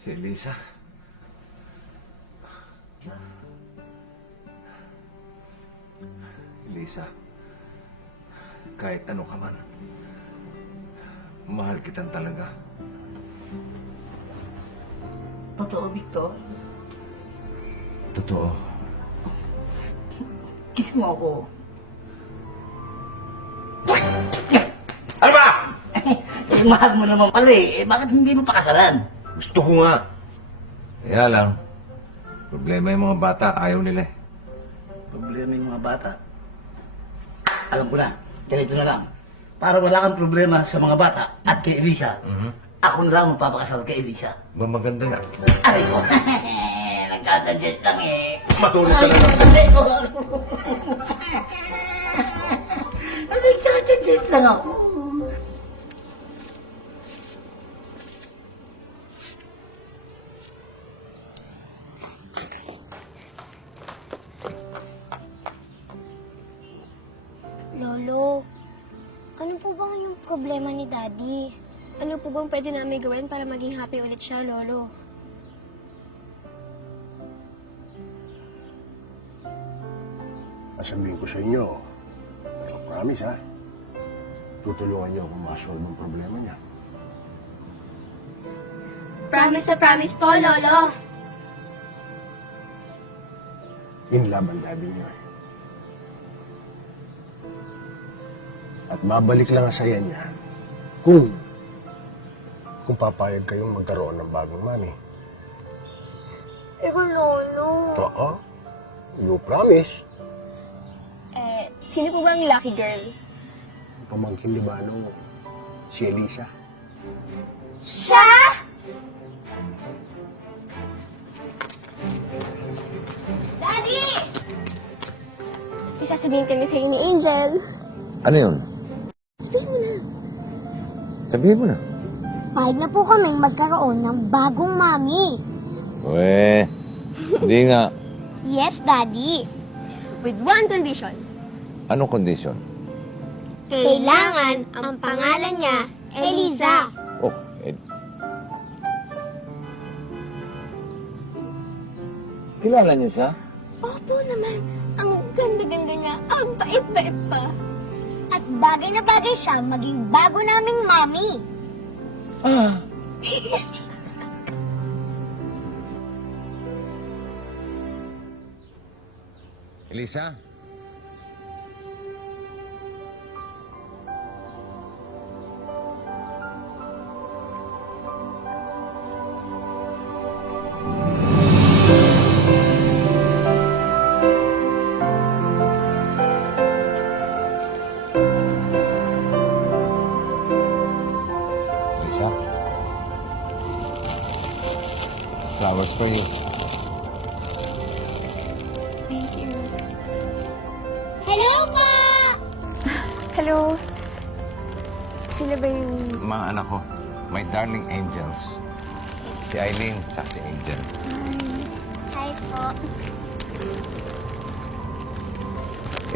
Si Lisa. Lisa, kahit ano ka man, mahal kitang talaga. Totoo, Victor? Totoo. Kiss mo ako. Ano ba? Mahal mo naman pala eh. Bakit hindi mo pakasalan? Gusto ko nga. Kaya lang, problema yung mga bata, ayaw nila eh. Problema yung mga bata? Alam ko na. Ganito na lang. Para wala kang problema sa mga bata at kay Elisa, ako na lang magpapakasal kay Elisa. Ba maganda na. Aray ko. Nagsasadjet lang eh. Matulog ka lang. Aray ko. Nagsasadjet lang ako. Lolo, ano po bang yung problema ni Daddy? Ano po bang pwede namin gawin para maging happy ulit siya, Lolo? Sasabihin ko sa inyo, promise ha, tutulungan niyo kung ma-solve ang problema niya. Promise na promise po, Lolo. In love ang daddy niyo eh. At babalik lang ang saya niya kung papayag kayong magkaroon ng bagong mami. Pero, Lolo... Oo. You promise. Sino po ba ang lucky girl? Pamangkin ni Bano, si Elisa. Siya? Daddy! May sasabihin kami sa'yo ni Angel. Ano yun? Sabihin mo na. Sabihin mo na. Pahig na po kaming magkaroon ng bagong mami. Weh, hindi nga. Yes, Daddy. With one condition. Anong condition? Kailangan ang pangalan niya, Eliza. Oh, eh. Kilala niyo siya? Opo naman. Ang ganda-ganda niya. Ang bait-bait pa. At bagay na bagay siya maging bago naming mami. Ah. Elisa? Elisa? Flowers for you. Thank you. Hello, Pa! Hello. Sila ba yung... Mga anak ko, my darling angels. Si Eileen, sa si Angel. Hi po.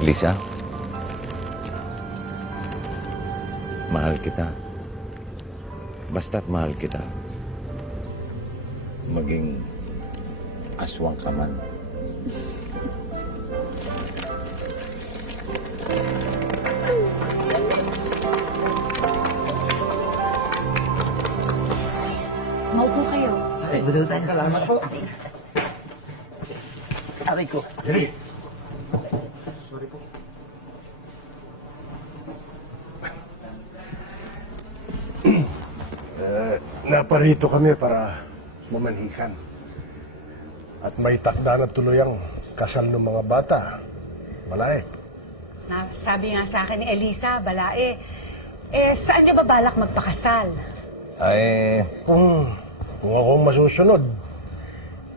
Elisa, mahal kita. Basta't mahal kita. Maging aswang ka man. Maupo kayo. Salamat po. Aray ko. Sorry po. Naparito kami para mamanhikan. At may takda na tuloy ang kasal ng mga bata. Malae. Sabi nga sa akin ni Elisa, Balae, saan niyo ba balak magpakasal? Ay, kung akong masusunod,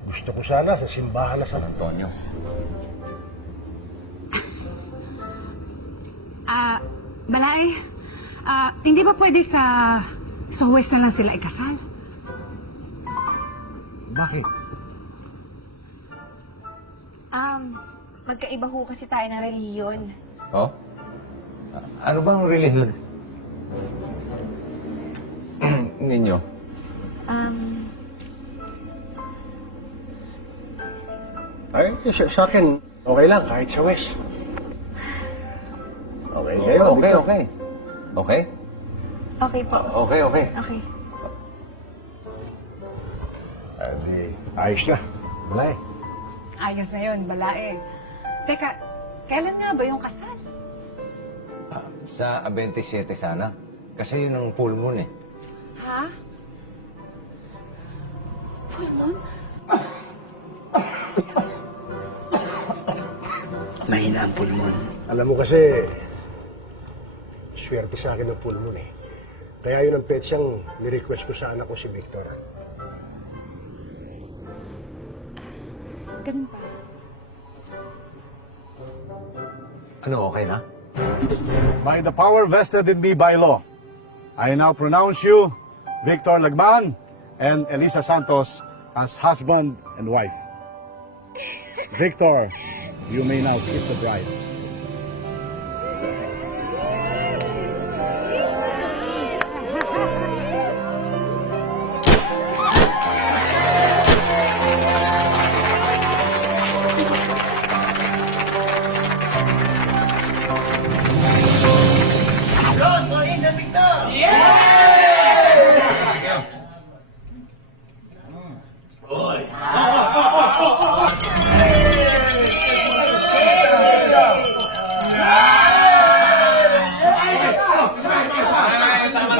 gusto ko sana sa simbahan na San Antonio. Balae, hindi ba pwede sa Huwes na lang sila ikasal? Bakit? Magkaiba ho kasi tayo ng reliyon. Oh? Ano bang relihiyon ninyo? Ay, sa akin, okay lang, kahit sa West. Okay kayo? Okay, okay. Okay? Okay po. Okay, okay. Okay. Di, ayos na. Malay. Ayos na yun, Balae. Teka, kailan nga ba yung kasal? Sa 27 sana. Kasi yun ang full moon eh. Ha? Full moon? Mahina ang pulmon. Alam mo kasi, swerte sa akin ng full moon eh. Kaya yun ang petsang nirequest ko sa anak ko si Victor. Ganun ba? Ano, okay na? By the power vested in me by law, I now pronounce you, Victor Lagman and Elisa Santos, as husband and wife. Victor, you may now kiss the bride.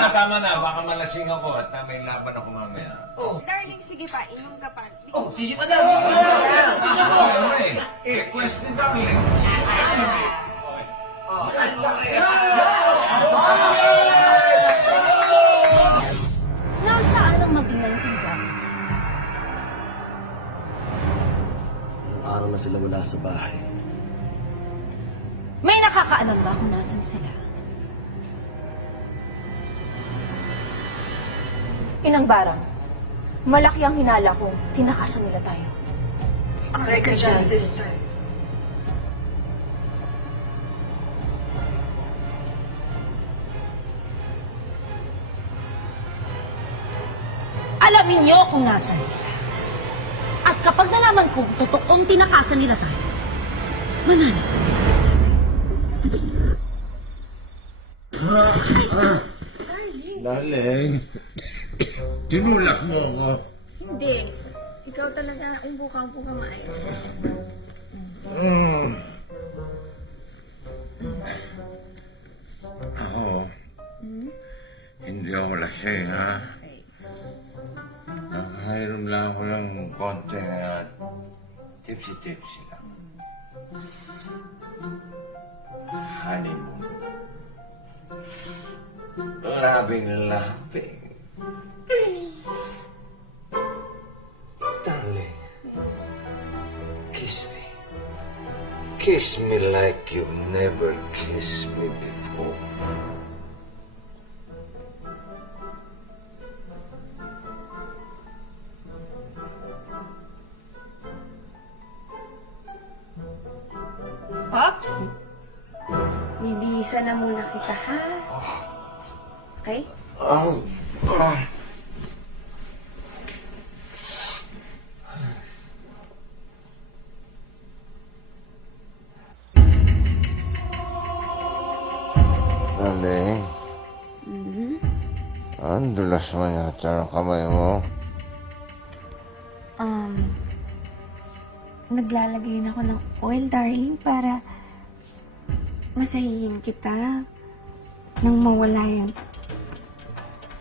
Tama na, baka malasing ako at may laban ako mamaya. Darling, sige pa. Inom ka pa. Sige pa daw! Request ni darling. Nasaan ang maginang Idanis? Araw na sila wala sa bahay. May nakakaalam ba kung nasan sila? Inang Barang, malaki ang hinala kung tinakasan nila tayo. Correct ka dyan, sister. Alamin niyo kung nasan sila. At kapag nalaman kong totoong tinakasan nila tayo, mananagot sila sa Darling, tinulak mo ako. Hindi. Ikaw talaga, umbuka-umbuka ka maayos. Ako, hindi ako lasing, ha? Nakakainom lang ako ng konti at tipsy-tipsy lang. Honeymoon. Labing-labing. Darling, kiss me. Kiss me like you've never kissed me before. Pops? Bibihisan na muna kita, ha? Okay? Darling, ang dulas mo yata ng kamay mo. Naglalagay na ako ng oil, darling, para masahihin kita nang mawala yung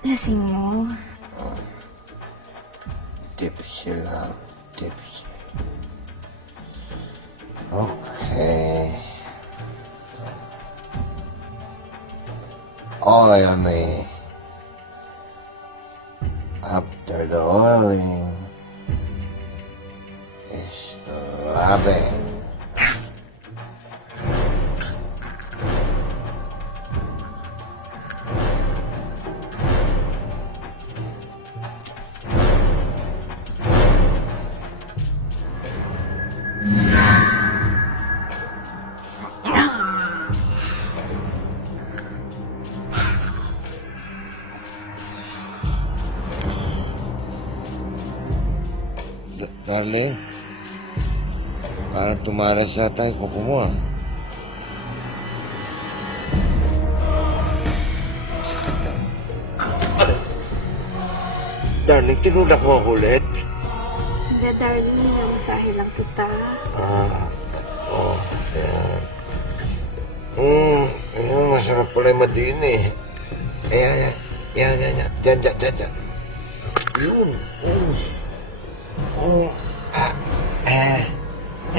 lasing mo. Tipsy lang, tipsy. Okay. Oil me. After the oiling is the rubbing. Darling, parang tumalas yata yung kuko mo, ah. Darling, tinulak mo ako ulit. Hindi, darling, minamasahe lang kita. Yan. Ayan, masarap pala yung madin, eh. Ayan. Diyan. Yun.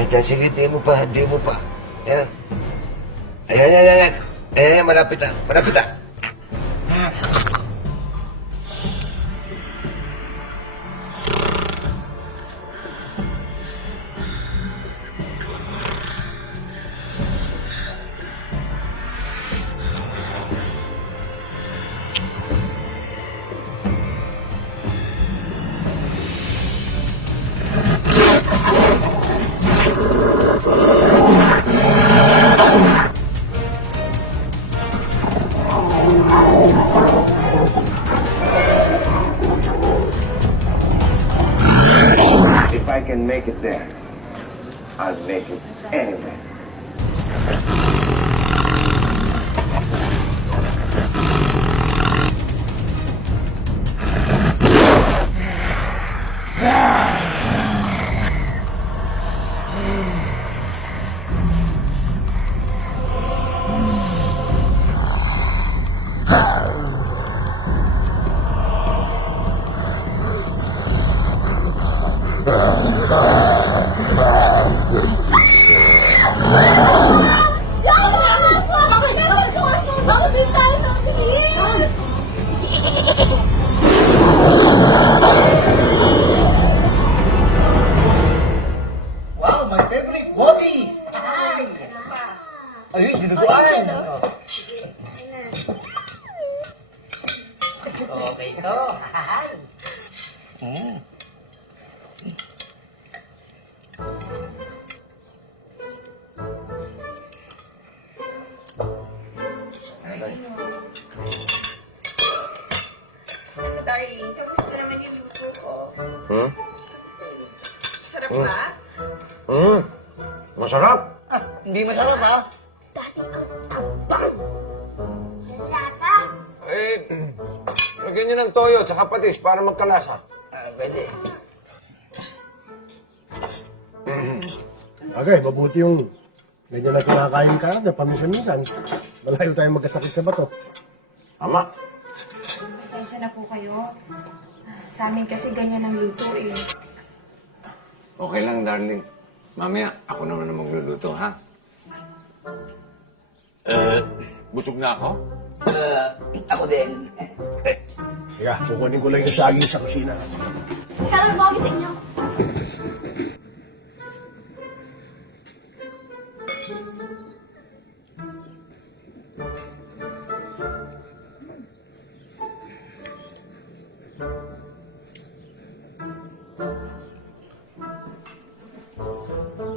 Yan, sige, di mo pa. Yan. Ayan. Malapit na. If I can make it there, I'll make it anywhere. Wow, my favorite hobbies! Ayun, dinuguan! Okay to. Darling, kamusta naman yung luto? Sarap ba? Masarap. Ah, hindi masarap ha? Lagyan nyo ng toyo at patis para magkalasa. Pwede. Okay, mabuti yung medyo na kinakain ka na paminsan-minsan. Malayo tayong magkasakit sa bato. Tama. Pasensya na po kayo. Sa amin kasi ganyan ang luto eh. Okay lang, darling. Mamaya, ako naman ang magluluto, ha? Busog na ako? Ako din. Kaya, kukunin ko lang yung saging sa kusina. Isama mo kami sa inyo.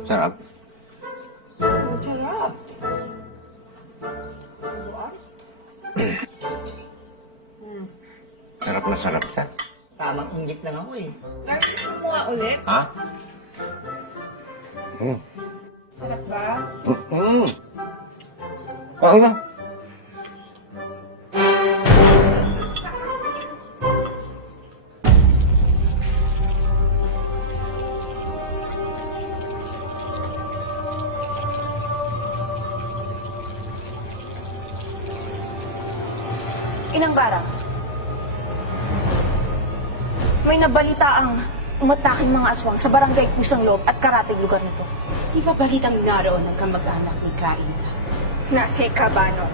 Sarap. Sarap. Sarap na sarap ka. Tamang inggit lang ako eh. Garfield mo nga ulit. Ha? Sarap ba? Paano na? Inang Bara, may nabalita ang umataking mga aswang sa barangay Pusang Loob at karatig lugar nito. Di ba balitang naroon ang kamag-anak ni Kaina? Nasa Cabano.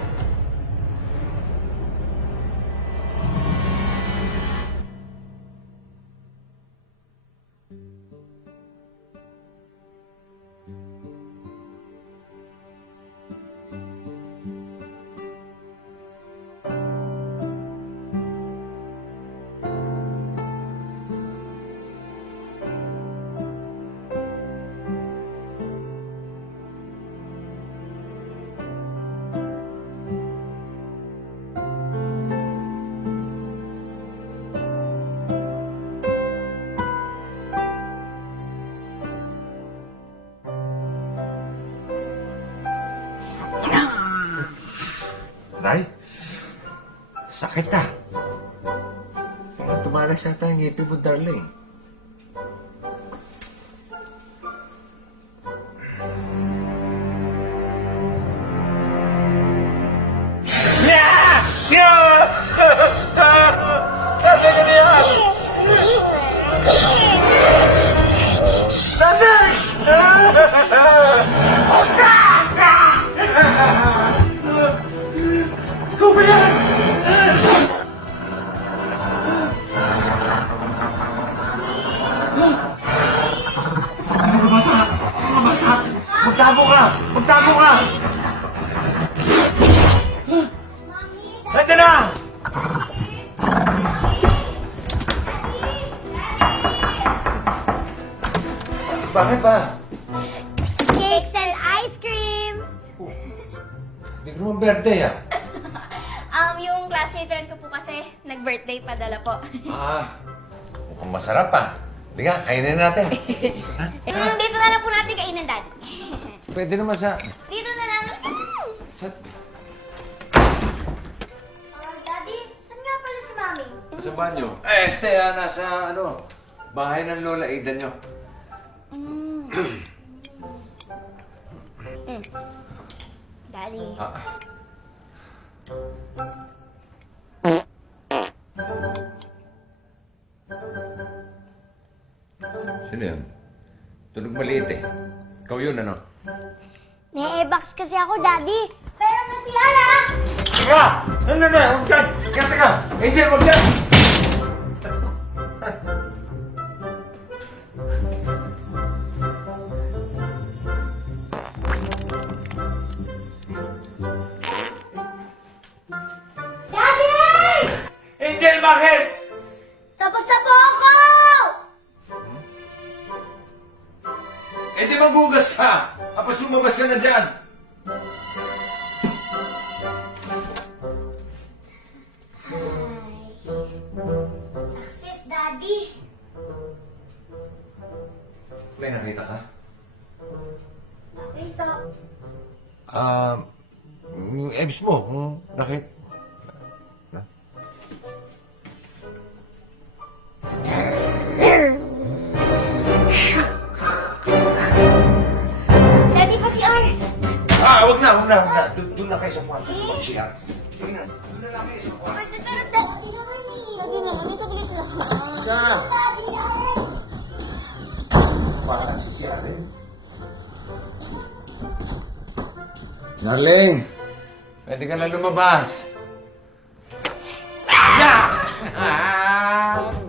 Day, sakit ah. Parang tumalas yata yung ngipin mo, darling. Magtago ka! Magtago ka! Nandiyan na! Bakit ba? Cakes and ice creams! Hindi ko naman birthday ah. Yung classmate friend ko po kasi, nag-birthday padala po. Mukhang masarap ah. Hindi nga, kainin natin. Dito na lang po natin kainan, Daddy. Pwede naman sa... Dito na lang. Sa- Daddy, saan nga pala si Mami? Sa banyo. Nasa bahay ng Lola Ada nyo. Daddy. Sino yun? Tunog maliit eh. Ikaw yun, ano? May e-box kasi ako, Daddy. Pero na si Lala! Teka! Huwag dyan! Teka! Angel, huwag dyan! Daddy! Angel, bakit? Tapos na po ako! Eh di maghugas ka! Tapos lumabas ka na dyan! Success, Daddy. Yung abs mo, bakit? Daddy, pa si R. Wag na. Doon na kayo sa kwarto. Siya. Sige na. Doon na lang kayo sa kwarto. Pero Daddy, Daddy naman, dito bilit lang. Daddy, Parang si Sharon. Darling, pwede ka na lumabas.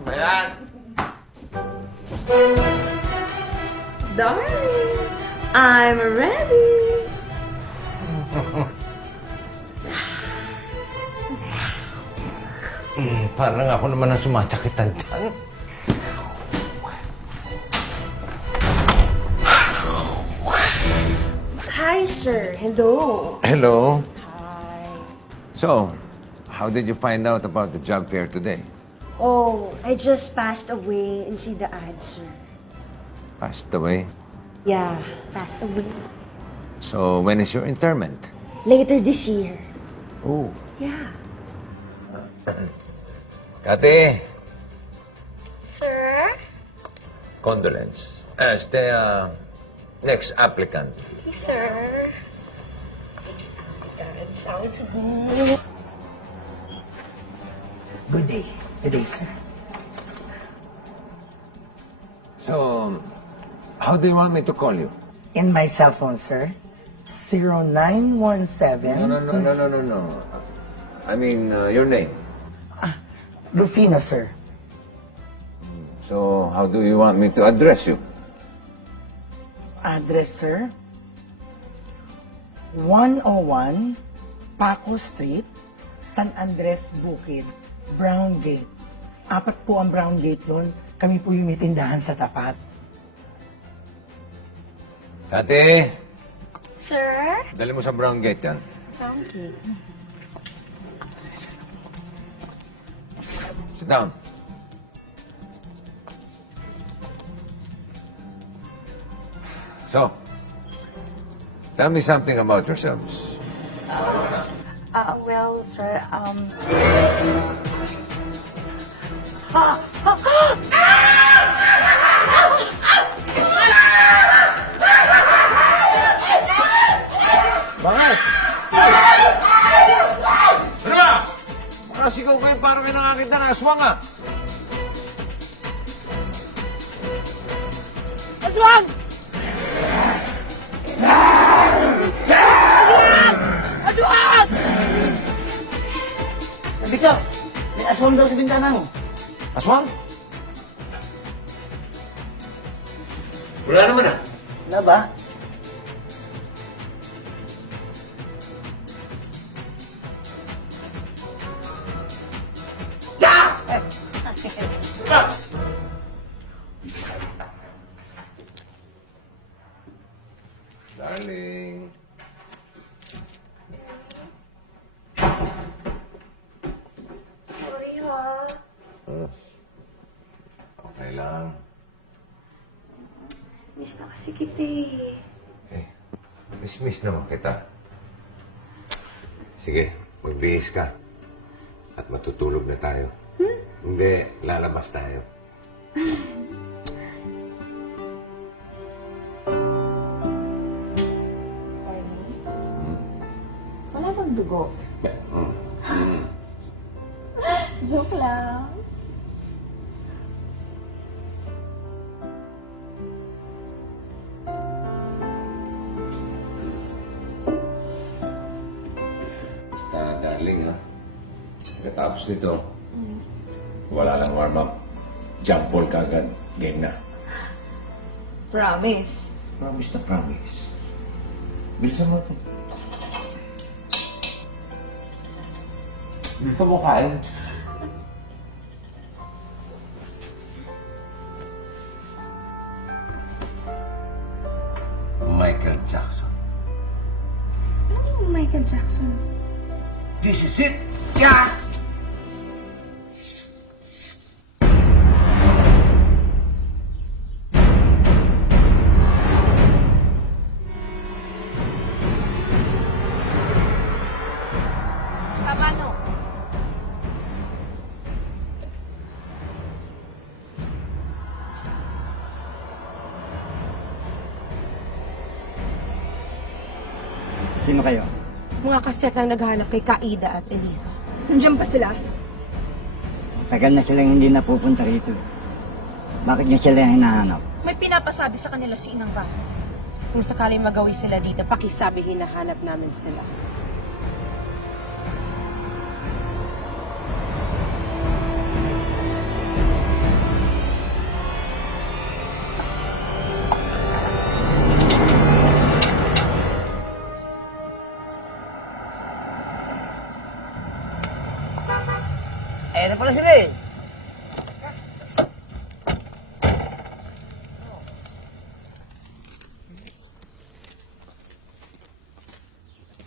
Bayan. Darling, I'm ready. Parang ako naman ang sumasakitan dyan. Hi, sir. Hello. Hello. Hi. So, how did you find out about the job fair today? Oh, I just passed away and see the ad, sir. Passed away. Yeah, passed away. So, when is your interment? Later this year. Oh. Yeah. Kati, Sir? condolence. As the next applicant. Hey, sir. Next applicant. Sounds good. Good day. Good day, sir. So, how do you want me to call you? In my cell phone, sir. 0917... No. I mean, your name. Rufino, sir. So, how do you want me to address you? Address, sir. 101 Paco Street, San Andres, Bukid, Brown Gate. 4 po ang Brown Gate doon. Kami po yung may tindahan sa tapat. Kati, Sir? dali mo sa Brown Gate yan. Okay. Sit down. So, tell me something about yourselves. Well, sir, Bakit? Ano ba? Makasigaw kayo parang kayo nakakita ng aswang ah. Aswang! Aswang! Nabisa, may aswang daw sa bintana mo. Aswang? Wala naman ah. Wala ba? Darling. Sorry ha. Okay lang. Miss na kasi kita eh. Miss naman kita. Sige, magbihis ka. At matutulog na tayo. Hindi, lalabas tayo. Wala bang dugo? Joke lang. Basta, darling, ha? Pagkatapos nito, wala lang warm-up. Jump ball kagad. Game na. Promise. Promise na promise. Bilisan mo ito. Bilisan mo kain. Michael Jackson. Ano yung Michael Jackson? This is it! Yeah! mo kayo? Mga kaset lang naghahanap kay Kaida at Elisa. Nandiyan ba sila? Tagal na silang hindi napupunta rito. Bakit niyo sila hinahanap? May pinapasabi sa kanila si Inang Bata. Kung sakaling magawi sila dito, pakisabi hinahanap namin sila. Ayan na pala sila eh.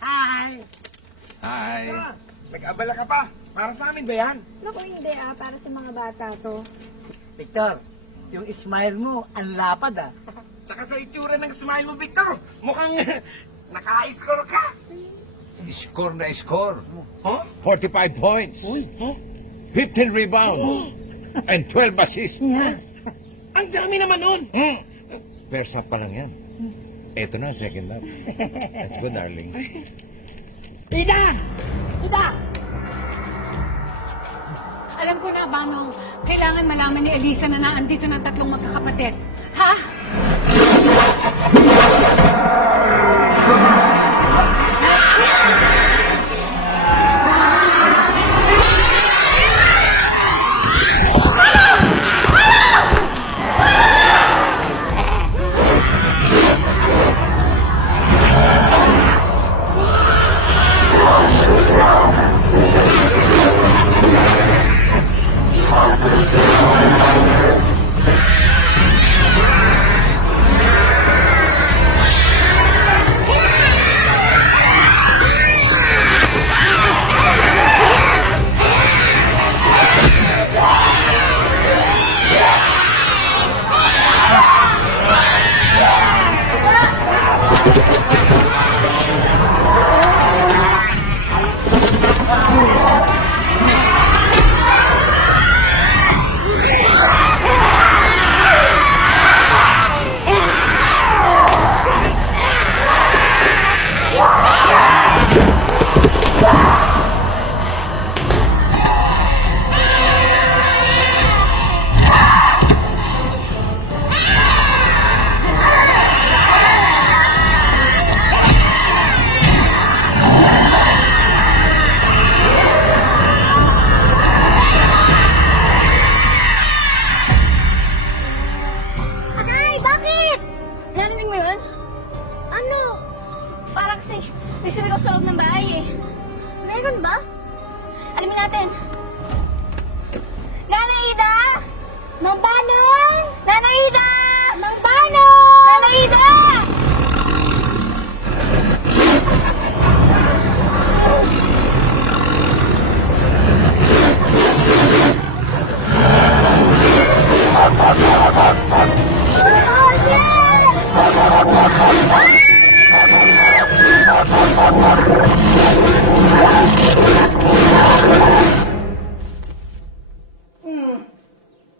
Hi! Hi! Nag-abala ka pa. Para sa amin ba yan? Naku, hindi para sa mga bata to. Victor, yung smile mo, ang lapad ah. Tsaka sa itsura ng smile mo, Victor, mukhang naka-score ka. Score na score. Huh? 45 points. 15 rebounds. And 12 assists. Ang dami naman nun. First half pa lang yan. Ito na, second half. Let's go, darling. Ida! Ida! Alam ko na, Banong, kailangan malaman ni Elisa na naandito ng 3 magkakapatid. Ha? May sumigaw sa loob ng bahay eh. Meron ba? Alamin natin. Nanay Ida! Mang Banong! Nanay Ida! Mang Banong! Nanay Ida!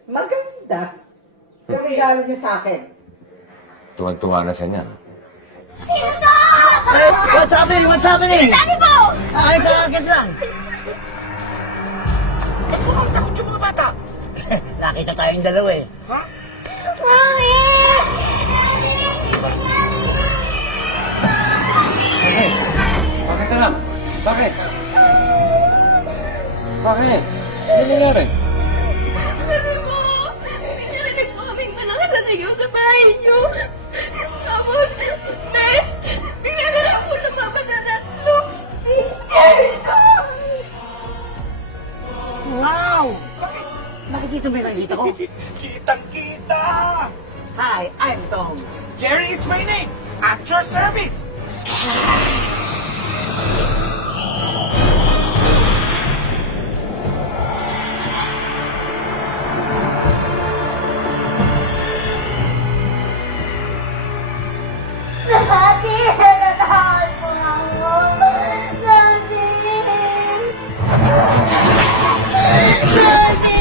Maganda. Yung regalo niyo sa akin. Tuwan-tuwa na siya niya. What's happening? What's happening? Daddy po! Ay, kakakit lang. Ba't mo ang takot yung mga bata? Nakita tayong dalawa eh. Ha? Mami! Bakit ka lang? Bakit? Bakit? Ano nangyari? Sabi mo, may narinig po kaming malakas na sigaw sa bahay niyo. Tapos, bigla na lang po lumabas na tatlo. Scary to! Wow! Nakikita mo yung nakikita ko? Kitang-kita! Hi, I'm Tom. Jerry is my name. At your service. Daddy! Natatakot po ako! Daddy! Daddy! Daddy!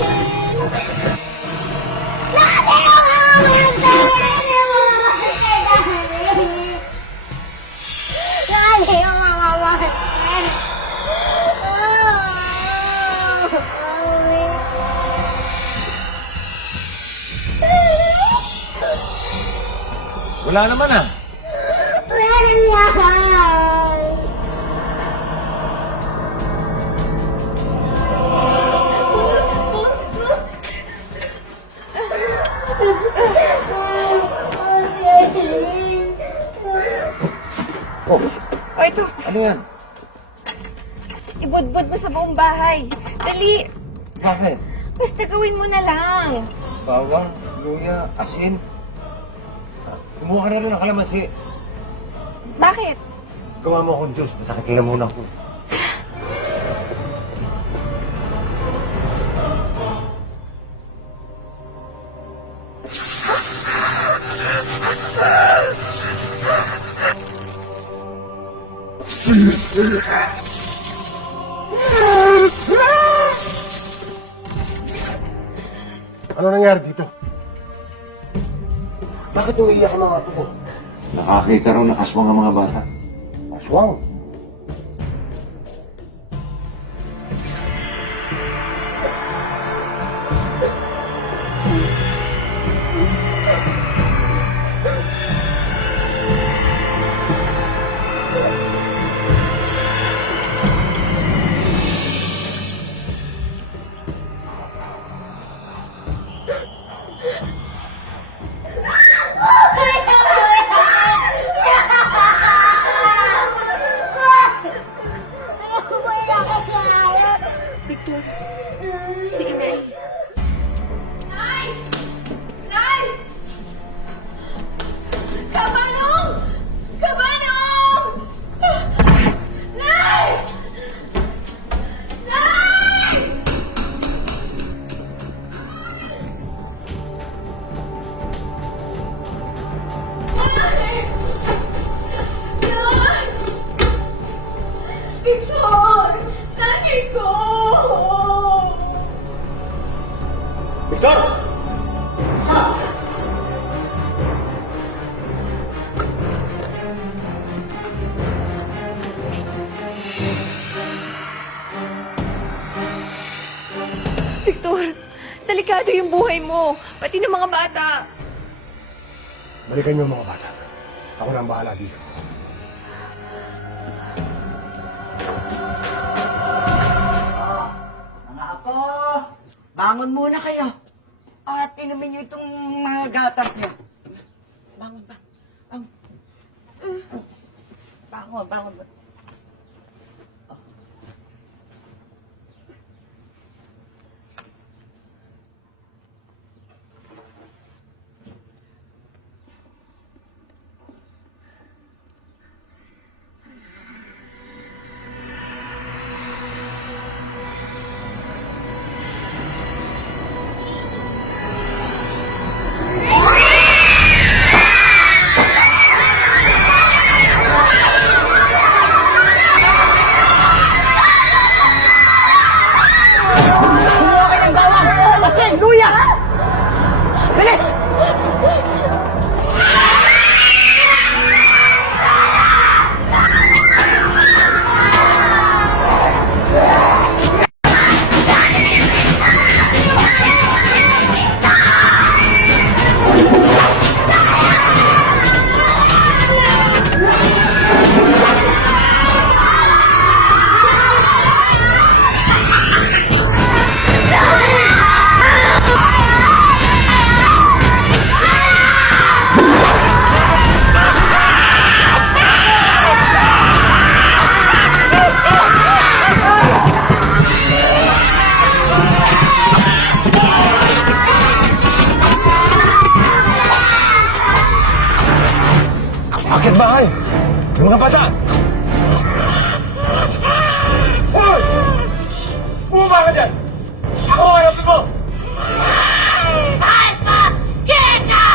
Wala naman ah. Wala nangyari. Oh, O ito, ano yan? ibudbud mo sa buong bahay. Dali, Bakit? basta gawin mo na lang. Bawang, luya, asin. Kumuha ka na rin ng kalamansi. Bakit? Gawa mo akong Diyos, masakit na muna ko. Ano nangyari dito? Bakit umiiyak ang mga apo ko? Nakakita raw ng aswang ang mga bata. Aswang? Victor, si Inay. Nay! Nay! Kabanong! Kabanong! Nay! Nay! Nay! Nay! Victor! Nanay ko! Victor! Victor, delikado yung buhay mo. Pati ng mga bata. Balikan niyo ang mga bata. Ako na ang bahala dito. Mga apo, bangon muna kayo. At inumin niyo itong mga gatas niyo. Bangon ba? Bangon, bangon ba? Akit bahay! Yung mga bata! Hoy! Bumaba ka dyan! Ako harapin mo! Alpha! Keta!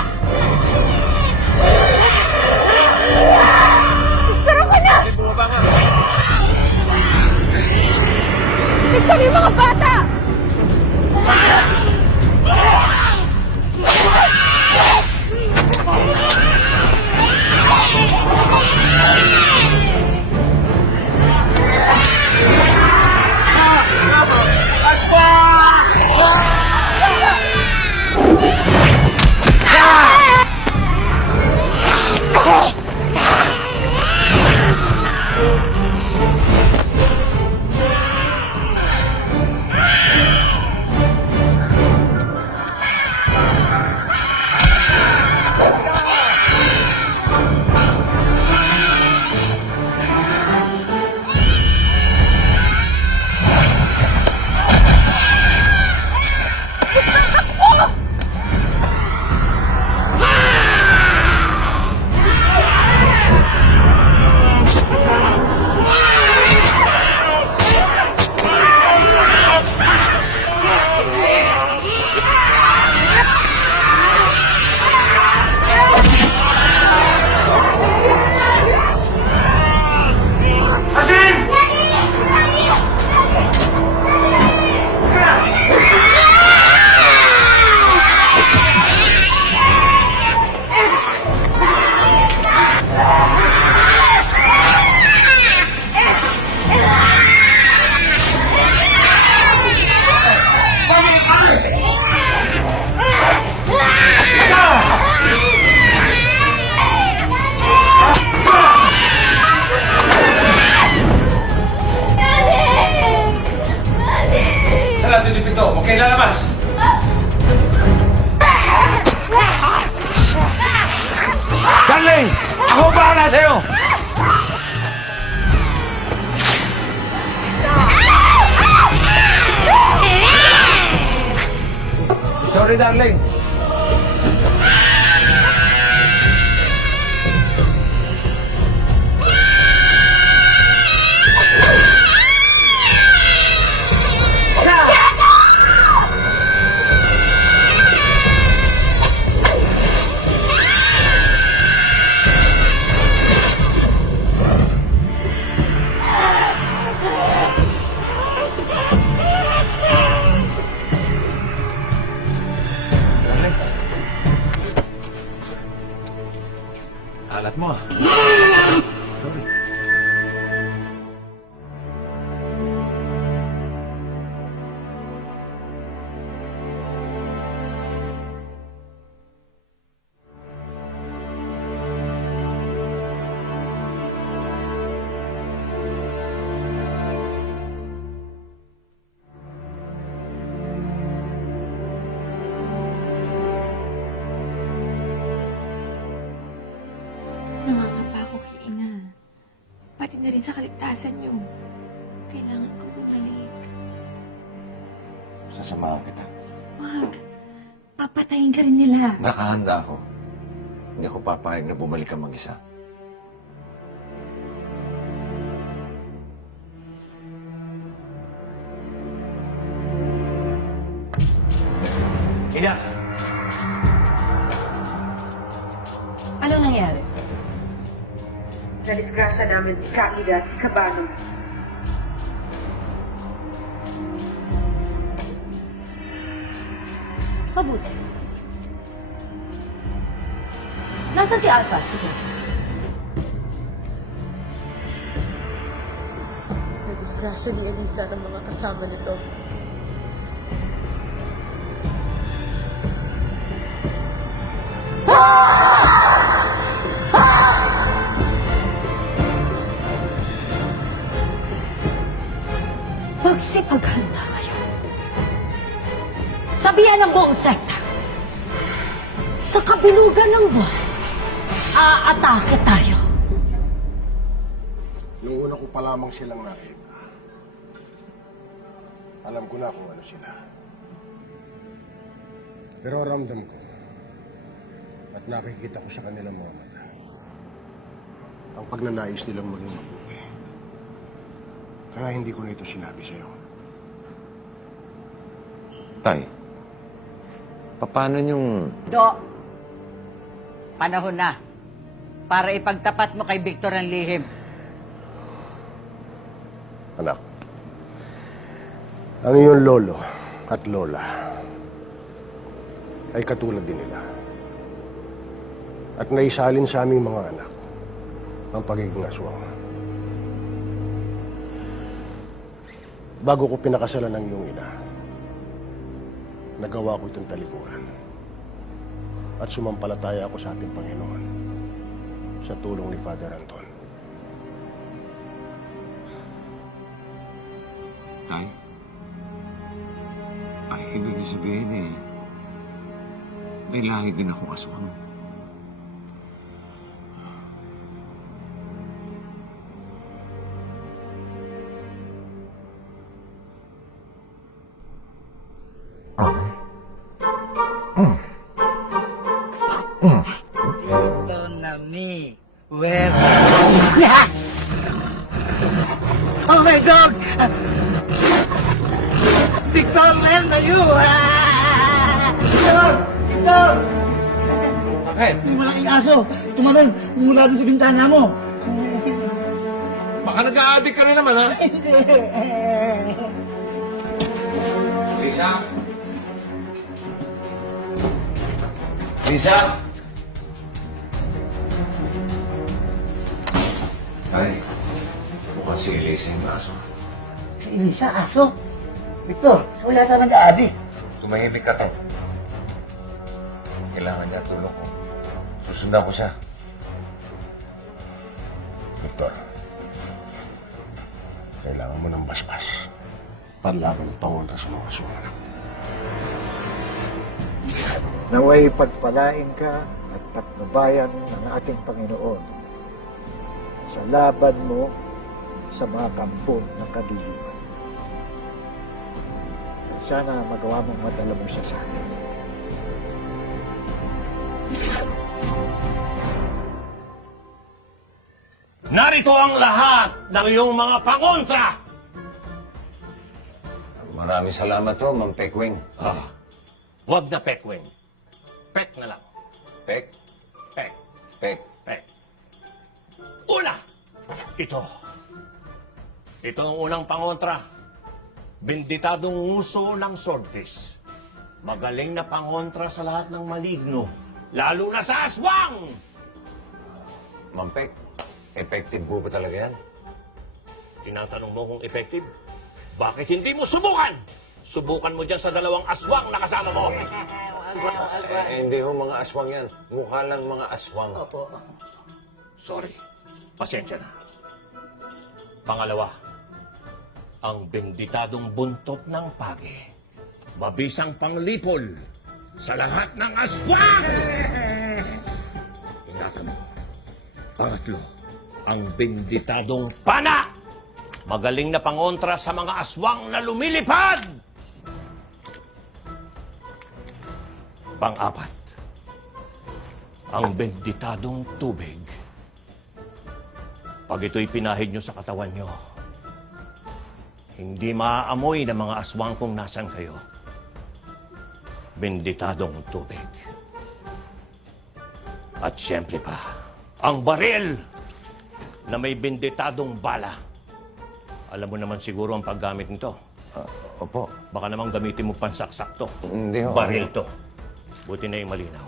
Victor, ako na! Bumaba ka! Victor, yung mga bata! Sorry, darling. Alat mo ah. Sorry. Nangangapa ako kay Ina. Pati na rin sa kaligtasan niyo. Kailangan ko bumalik. Sasamahan kita. Wag. Papatayin ka rin nila. Nakahanda ako. Hindi ako papayag na bumalik ka mag-isa. Ina! Anong nangyari? Nadisgrasya namin si Kaida at si Kabano. Mabuti. Nasaan si Alpha? Sige. Nadisgrasya ni Elisa ng mga kasama nito. Magsipaghanda kayo. Sabihan ng buong sekta. Sa kabilugan ng buwan, aatake tayo. Nung una ko pa lamang silang nakita, alam ko na kung ano sila. Pero ramdam ko, at nakikita ko sa kanilang mga mata, ang pagnanais nilang maging mabuti. Kaya hindi ko na ito sinabi sa'yo. Tay, paano yung... Do, panahon na para ipagtapat mo kay Victor ang lihim. Anak, ang iyong lolo at lola ay katulad din nila. At naisalin sa aming mga anak ang pagiging aswang. Bago ko pinakasalan ng iyong ina, nagawa ko itong talikuran. At sumampalataya ako sa ating Panginoon sa tulong ni Father Anton. Tay, ay ibig sabihin eh, may lahi din akong aswang. Ito na me. Where? Oh my God! Victor, where are you? Victor! Victor! Bakit? May malaking aso. Tumalon mula doon sa bintana mo. Baka nag-a-addict ka rin naman, ha? Lisa? Lisa? Tay, mukhang si Elisa yung aso. Si Elisa, aso? Victor, wala yata nag-aadik. Tumahimik ka, Tay. Kailangan niya tulong ko. Susundan ko siya. Victor, kailangan mo ng basbas. Panlaban at pangontra sa mga aswang. Naway pagpalain ka at patnubayan ng ating Panginoon sa laban mo sa mga kampo ng kadiliman. At sana magawa mong madala mo siya sa akin. Narito ang lahat ng iyong mga pangontra! Maraming salamat ho, Ma'am Pekwing. Huwag na Pekwing. Pek na lang. Pek? Pek. Pek. Pek. Una! Ito. Ito ang unang pangontra. Benditadong nguso ng swordfish. Magaling na pangontra sa lahat ng maligno. Lalo na sa aswang! Ma'am Pek, effective po ba talaga yan? Tinatanong mo kung effective? Bakit hindi mo subukan? Subukan mo dyan sa dalawang aswang na kasama mo. Hindi ho mga aswang yan. Mukha lang mga aswang. Sorry. Pasensya na. Pangalawa, ang benditadong buntot ng pagi. Mabisang panglipol sa lahat ng aswang! Ingatan mo. Pangatlo, ang benditadong pana! Magaling na pangontra sa mga aswang na lumilipad! Pang-apat, ang benditadong tubig. Pag ito'y pinahid nyo sa katawan nyo, hindi maaamoy ng mga aswang kung nasan kayo. Benditadong tubig. At siyempre pa, ang baril na may benditadong bala. Alam mo naman siguro ang paggamit nito. Opo. Baka namang gamitin mo pansaksak to. Hindi ho. Baril to. Buti na yung malinaw.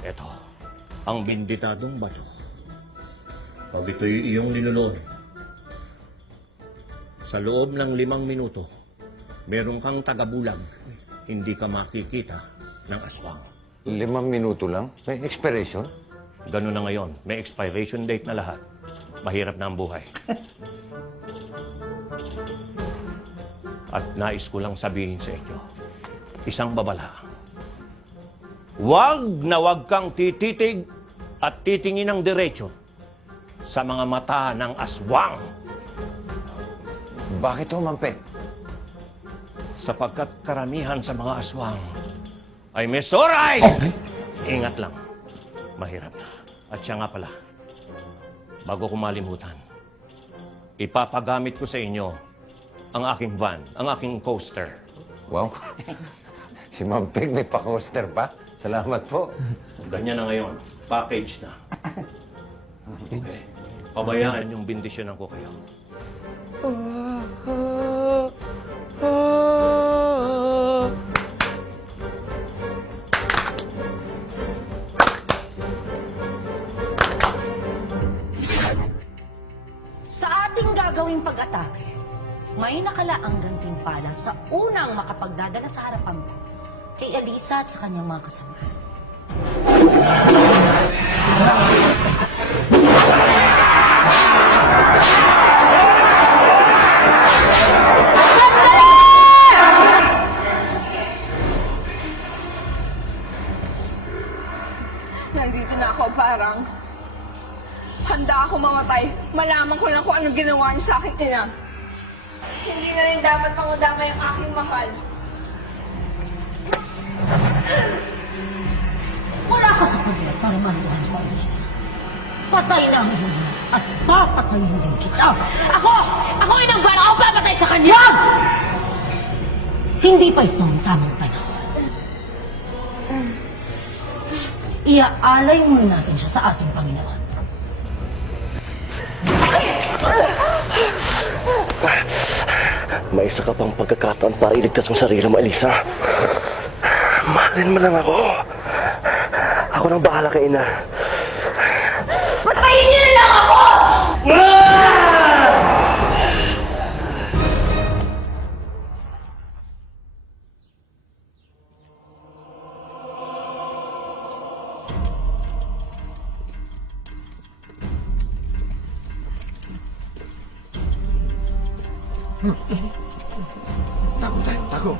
Ito, ang benditadong bato. Pag ito'y iyong linulon, sa loob ng 5 minuto, meron kang tagabulag, hindi ka makikita ng aswang. 5 minuto lang? May expiration? Ganun na ngayon. May expiration date na lahat. Mahirap na ang buhay. At nais ko lang sabihin sa inyo, isang babala. Huwag na huwag kang tititig at titingin ng diretso sa mga mata ng aswang. Bakit ho, Ma'am Pek? Sapagkat karamihan sa mga aswang ay may soray! Ingat lang. Mahirap na. At siya nga pala, bago ko malimutan, ipapagamit ko sa inyo ang aking van, ang aking coaster. Wow. Si Ma'am Peg may pa-coaster pa. Salamat po. Ganyan na ngayon. Package na. Okay. Pabayaan yung bindisyonan ko kayo. Sa ating gagawing pag-atake, may nakalaang gantimpala sa unang makapagdadala sa harapan mo kay Elisa at sa kanyang mga kasamahan. Nandito na ako, parang handa ako mamatay. Malaman ko lang kung anong ginawa niyo sa akin, ina. Hindi na rin dapat pangudama yung aking mahal. Wala ka sa paghirap para manduhan ko, Elisa. Patay na ang iyong anak at papatayin din kita. Ako! Ako ang bala ako papatay sa kanya! Hindi pa ito ang tamang panahon. Iaalay muna natin siya sa ating Panginoon. May isa ka pang pagkakataon para iligtas ang sarili mo, Elisa. Mahalin mo lang ako. Ako nang bahala kay Ina. Patayin niyo na lang ako! Tago tayo, tago.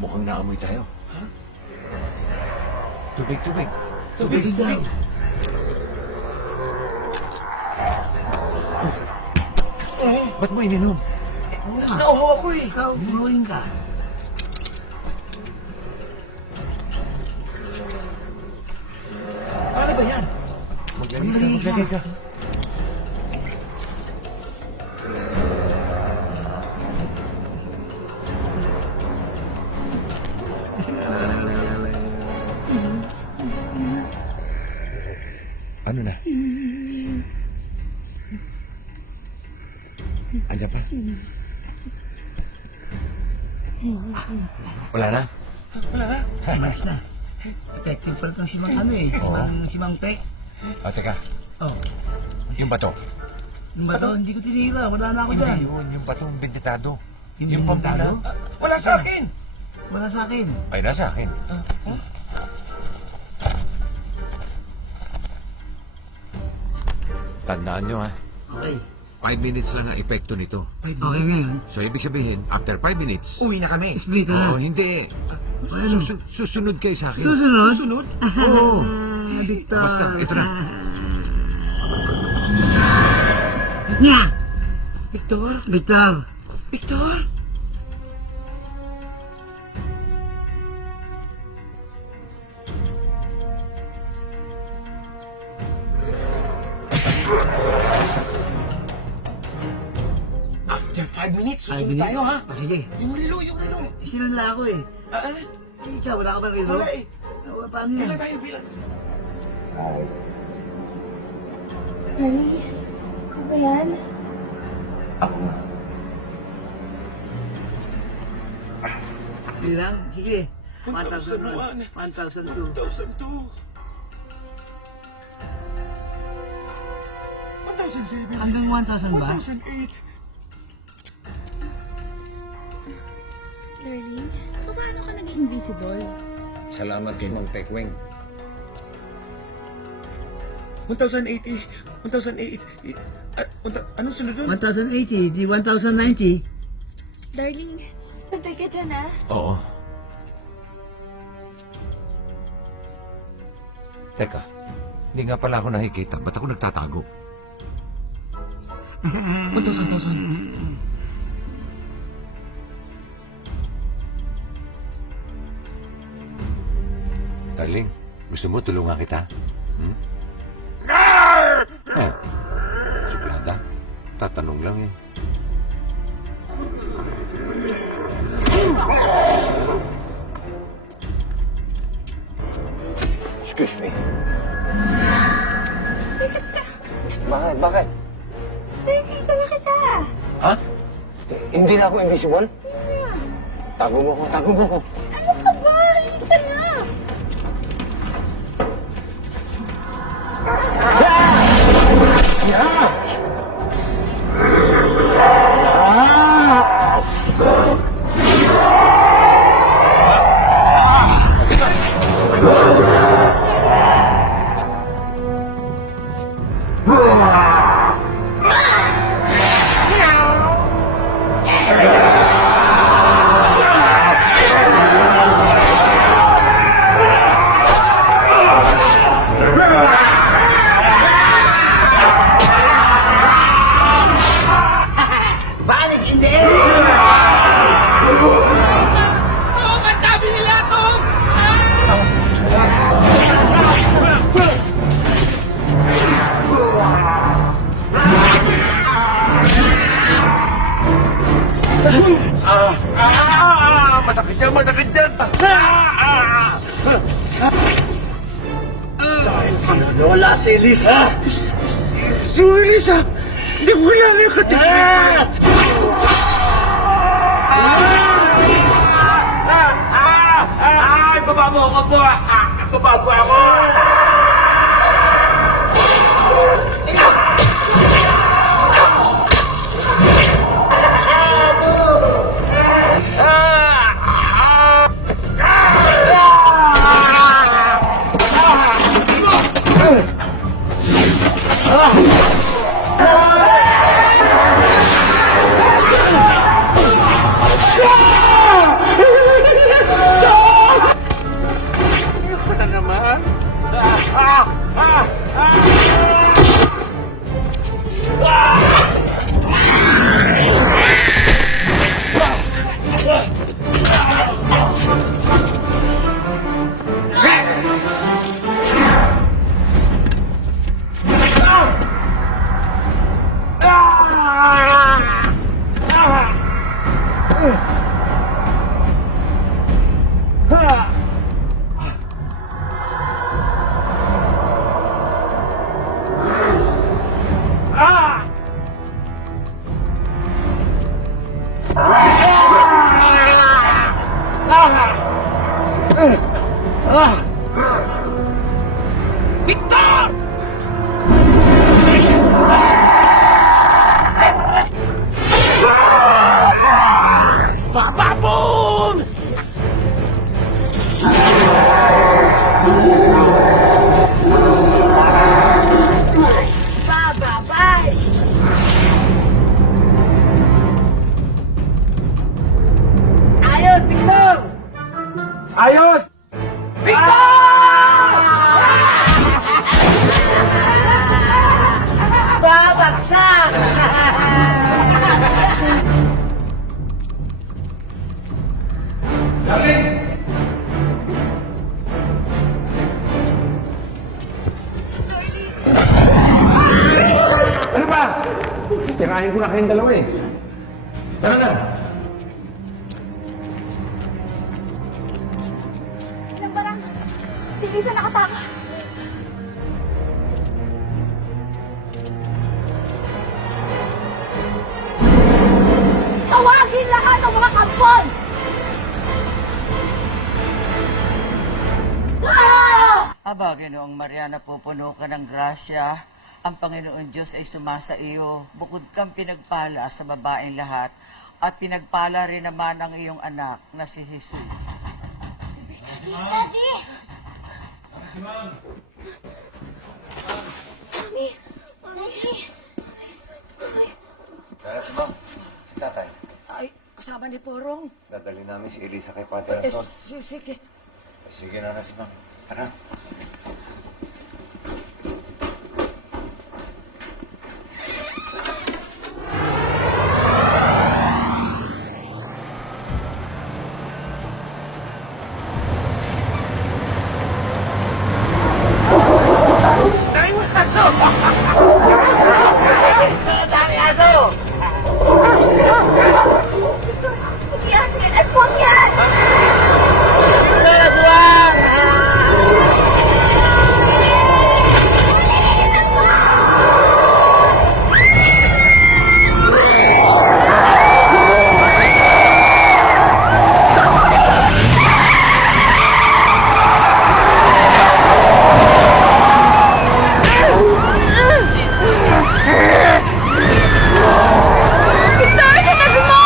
Mukhang naamoy tayo. Tubig, tubig. Tubig, tubig. Ba't mo ininom? Nauho ako eh. Ikaw, umuhin ka. Paano ba yan? Maglagay ka. Ano na? Andiyan pa? Wala na? Wala na. Ayos na. Detective pa rin si Mang ano eh. Si Mang Pe. O, teka. Oh. Yung bato. Yung bato, hindi ko tinira. Wala na ako dyan. Hindi yun. Yung bato, binditado. Yung pampina. Wala sa akin. Wala sa akin. Ay, nasa akin. Tandaan nyo, ha? Okay. 5 minutes lang ang epekto nito. Okay ngayon. So, ibig sabihin, after 5 minutes... Uwi na kami. Split na Oo, lang. hindi. Susunod kayo sa akin. Susunod? Susunod? Oo. Victor. Basta, ito na. Nya! Victor? Victor! Victor! After 5 minutes, 5 susunod minutes? tayo, ha? Sige. Yung relo, yung relo. Sinanla ako eh. Ikaw, wala ka ba relo? Wala eh. Paano yan? Bilang tayo, bilang. Harry, ikaw ba yan? Ako nga. Bilang? Sige. 1,001. 1,002. 1,002. 1,007. Hanggang 1,000 ba? 1,008. Darling, Paano ka naging invisible? Salamat kay Mang Tekweng. 1,080. 1,008. Anong sunod doon? 1,080, di 1,090. darling, pantay ka dyan ah. Oo. Teka, hindi nga pala ako nakikita. Ba't ako nagtatago? 1,000. Darling, gusto mo tulungan kita? Hmm? Oh, suplada. Tatanong lang eh. Excuse me. Bakit? Nakikita na kita. Ha? Hindi na ako invisible? Tago mo ko. Ano ka ba? Halika na. Balis in the air! Ang dami nila to! Masakit dyan! Lola, si Lisa! Si Lisa! Hindi ko kilala yung katikita! Bababo ako po! Bababo ako! Tirahin ko na kayong dalawa eh. Tara na! Parang si Lisa nakatakas. Tawagin lahat ng mga kampon! Aba, Ginoong Maria, napupuno ka ng grasya. Ang Panginoon Diyos ay sumasa iyo. Bukod kang pinagpala sa babaeng lahat, at pinagpala rin naman ang iyong anak na si Jesus. Daddy! Mami! Tatay, Ay, kasama ni Porong. dadali namin si Elisa kay Father Eh, Anton. sige. Sige na si Ma'am. Tara. Dami mo aso! Dami aso! Yan! Sige, let's go yan! Aswang! Victor, sinabi mo!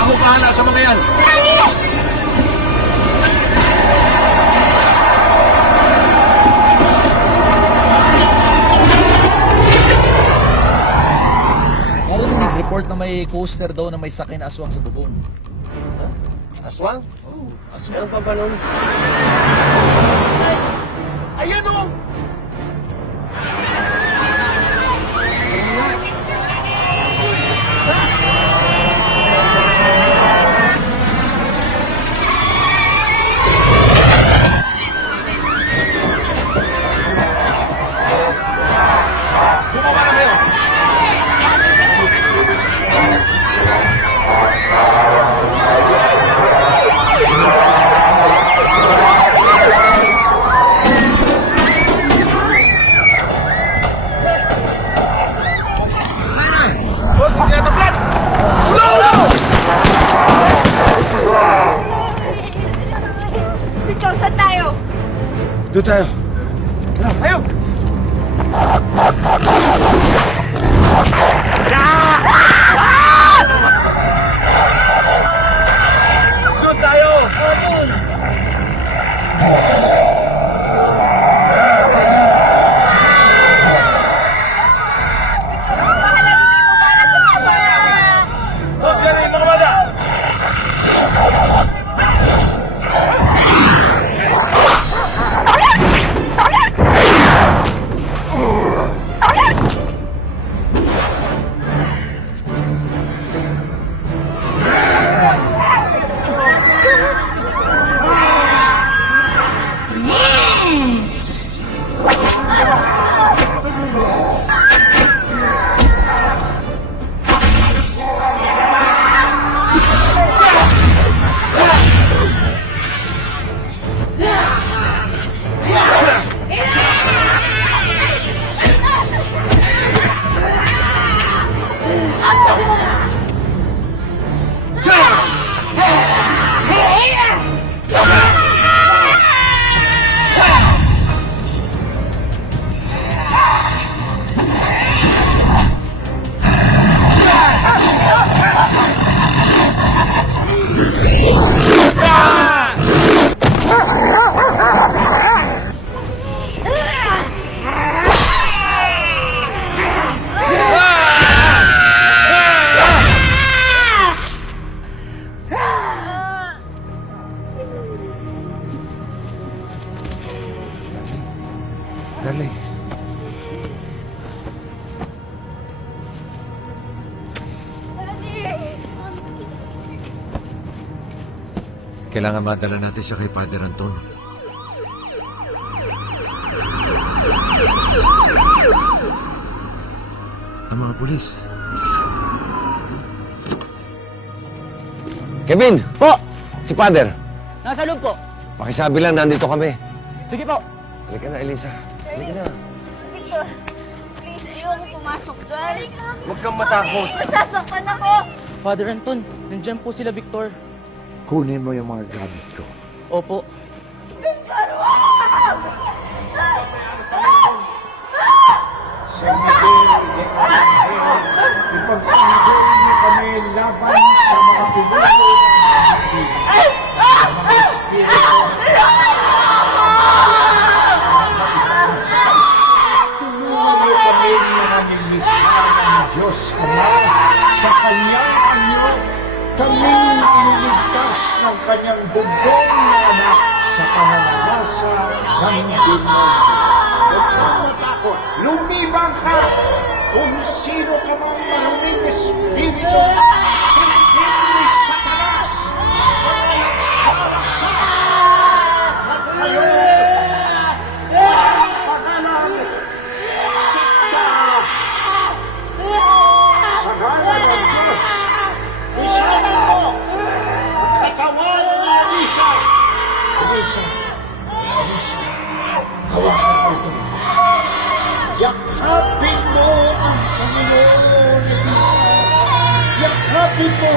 Ako bahala sa mga yan. Meron nag-report na may coaster daw na may sakay na aswang sa bubong. Aswang? Oo, Meron pa ba nun? Ayan o! Bumaba na kayo! Victor, saan tayo? Doon tayo. Tayo! Doon tayo! Huwag ka rin mga bata! Kailangan madala natin siya kay Father Anton. Ang mga pulis. Kevin! Po! Si Father. Nasa loob po. Pakisabi lang, nandito kami. Sige po. Halika na, Elisa. Halika na. Victor, please, ayoko pumasok dyan. Huwag kang matakot. Masasaktan ako. Father Anton, nandiyan po sila, Victor. Kunin mo yung mga gamit ko. Opo. Victor, wag! Sa Miguel de Angel, ipagtanggol niyo kami laban sa mga pinuno sa mga espiritu. Tulungan niyo kami na nilikha ng Diyos Ama sa Kanyang anyo. Kaming iniligtas ng Kanyang bugong na anak sa pananalasa ng demonyo. Huwag kang matakot. Lumibang ka! Kung sino ka mang maruming espiritu, hindi ni Satanas! At kayo, pangalan, sikta! Sa ngalan ng Diyos, isama mo ang katawan ni Elisa! Elisa! Elisa! Hawakan mo ito! Yakapin mo ang Panginoon, Elisa. Yakapin mo.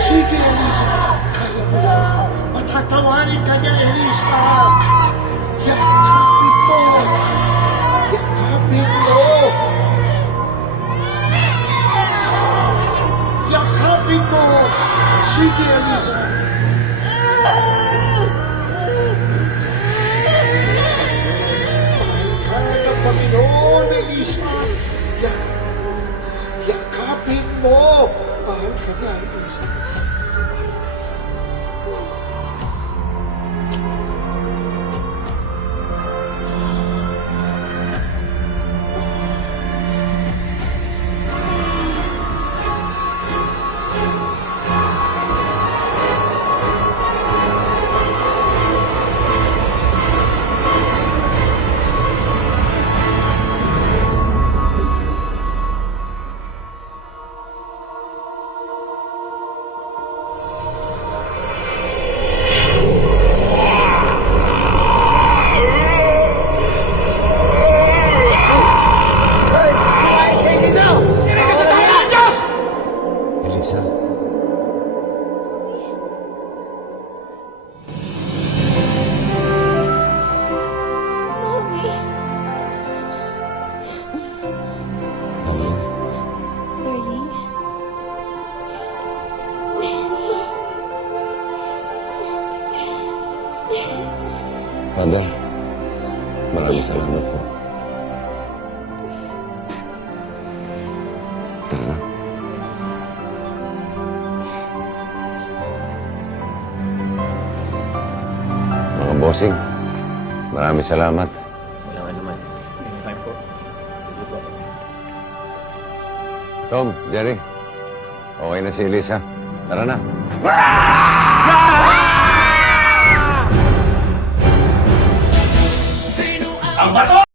Sige, Elisa. Kaya mo yan. Matatawarin ka niya, Elisa. Yakapin mo. Yakapin mo. Yakapin mo. Sige, Elisa. Panginoon, Elisa, yakapin mo. Mahal ka niya, Elisa. Elisa. Mommy. Darling. Darling. Father, maraming salamat po. Tara na. Mga bossing, maraming salamat. Wala nga naman. Anytime po. Sige po. Tom, Jerry, okay na si Elisa. Tara na.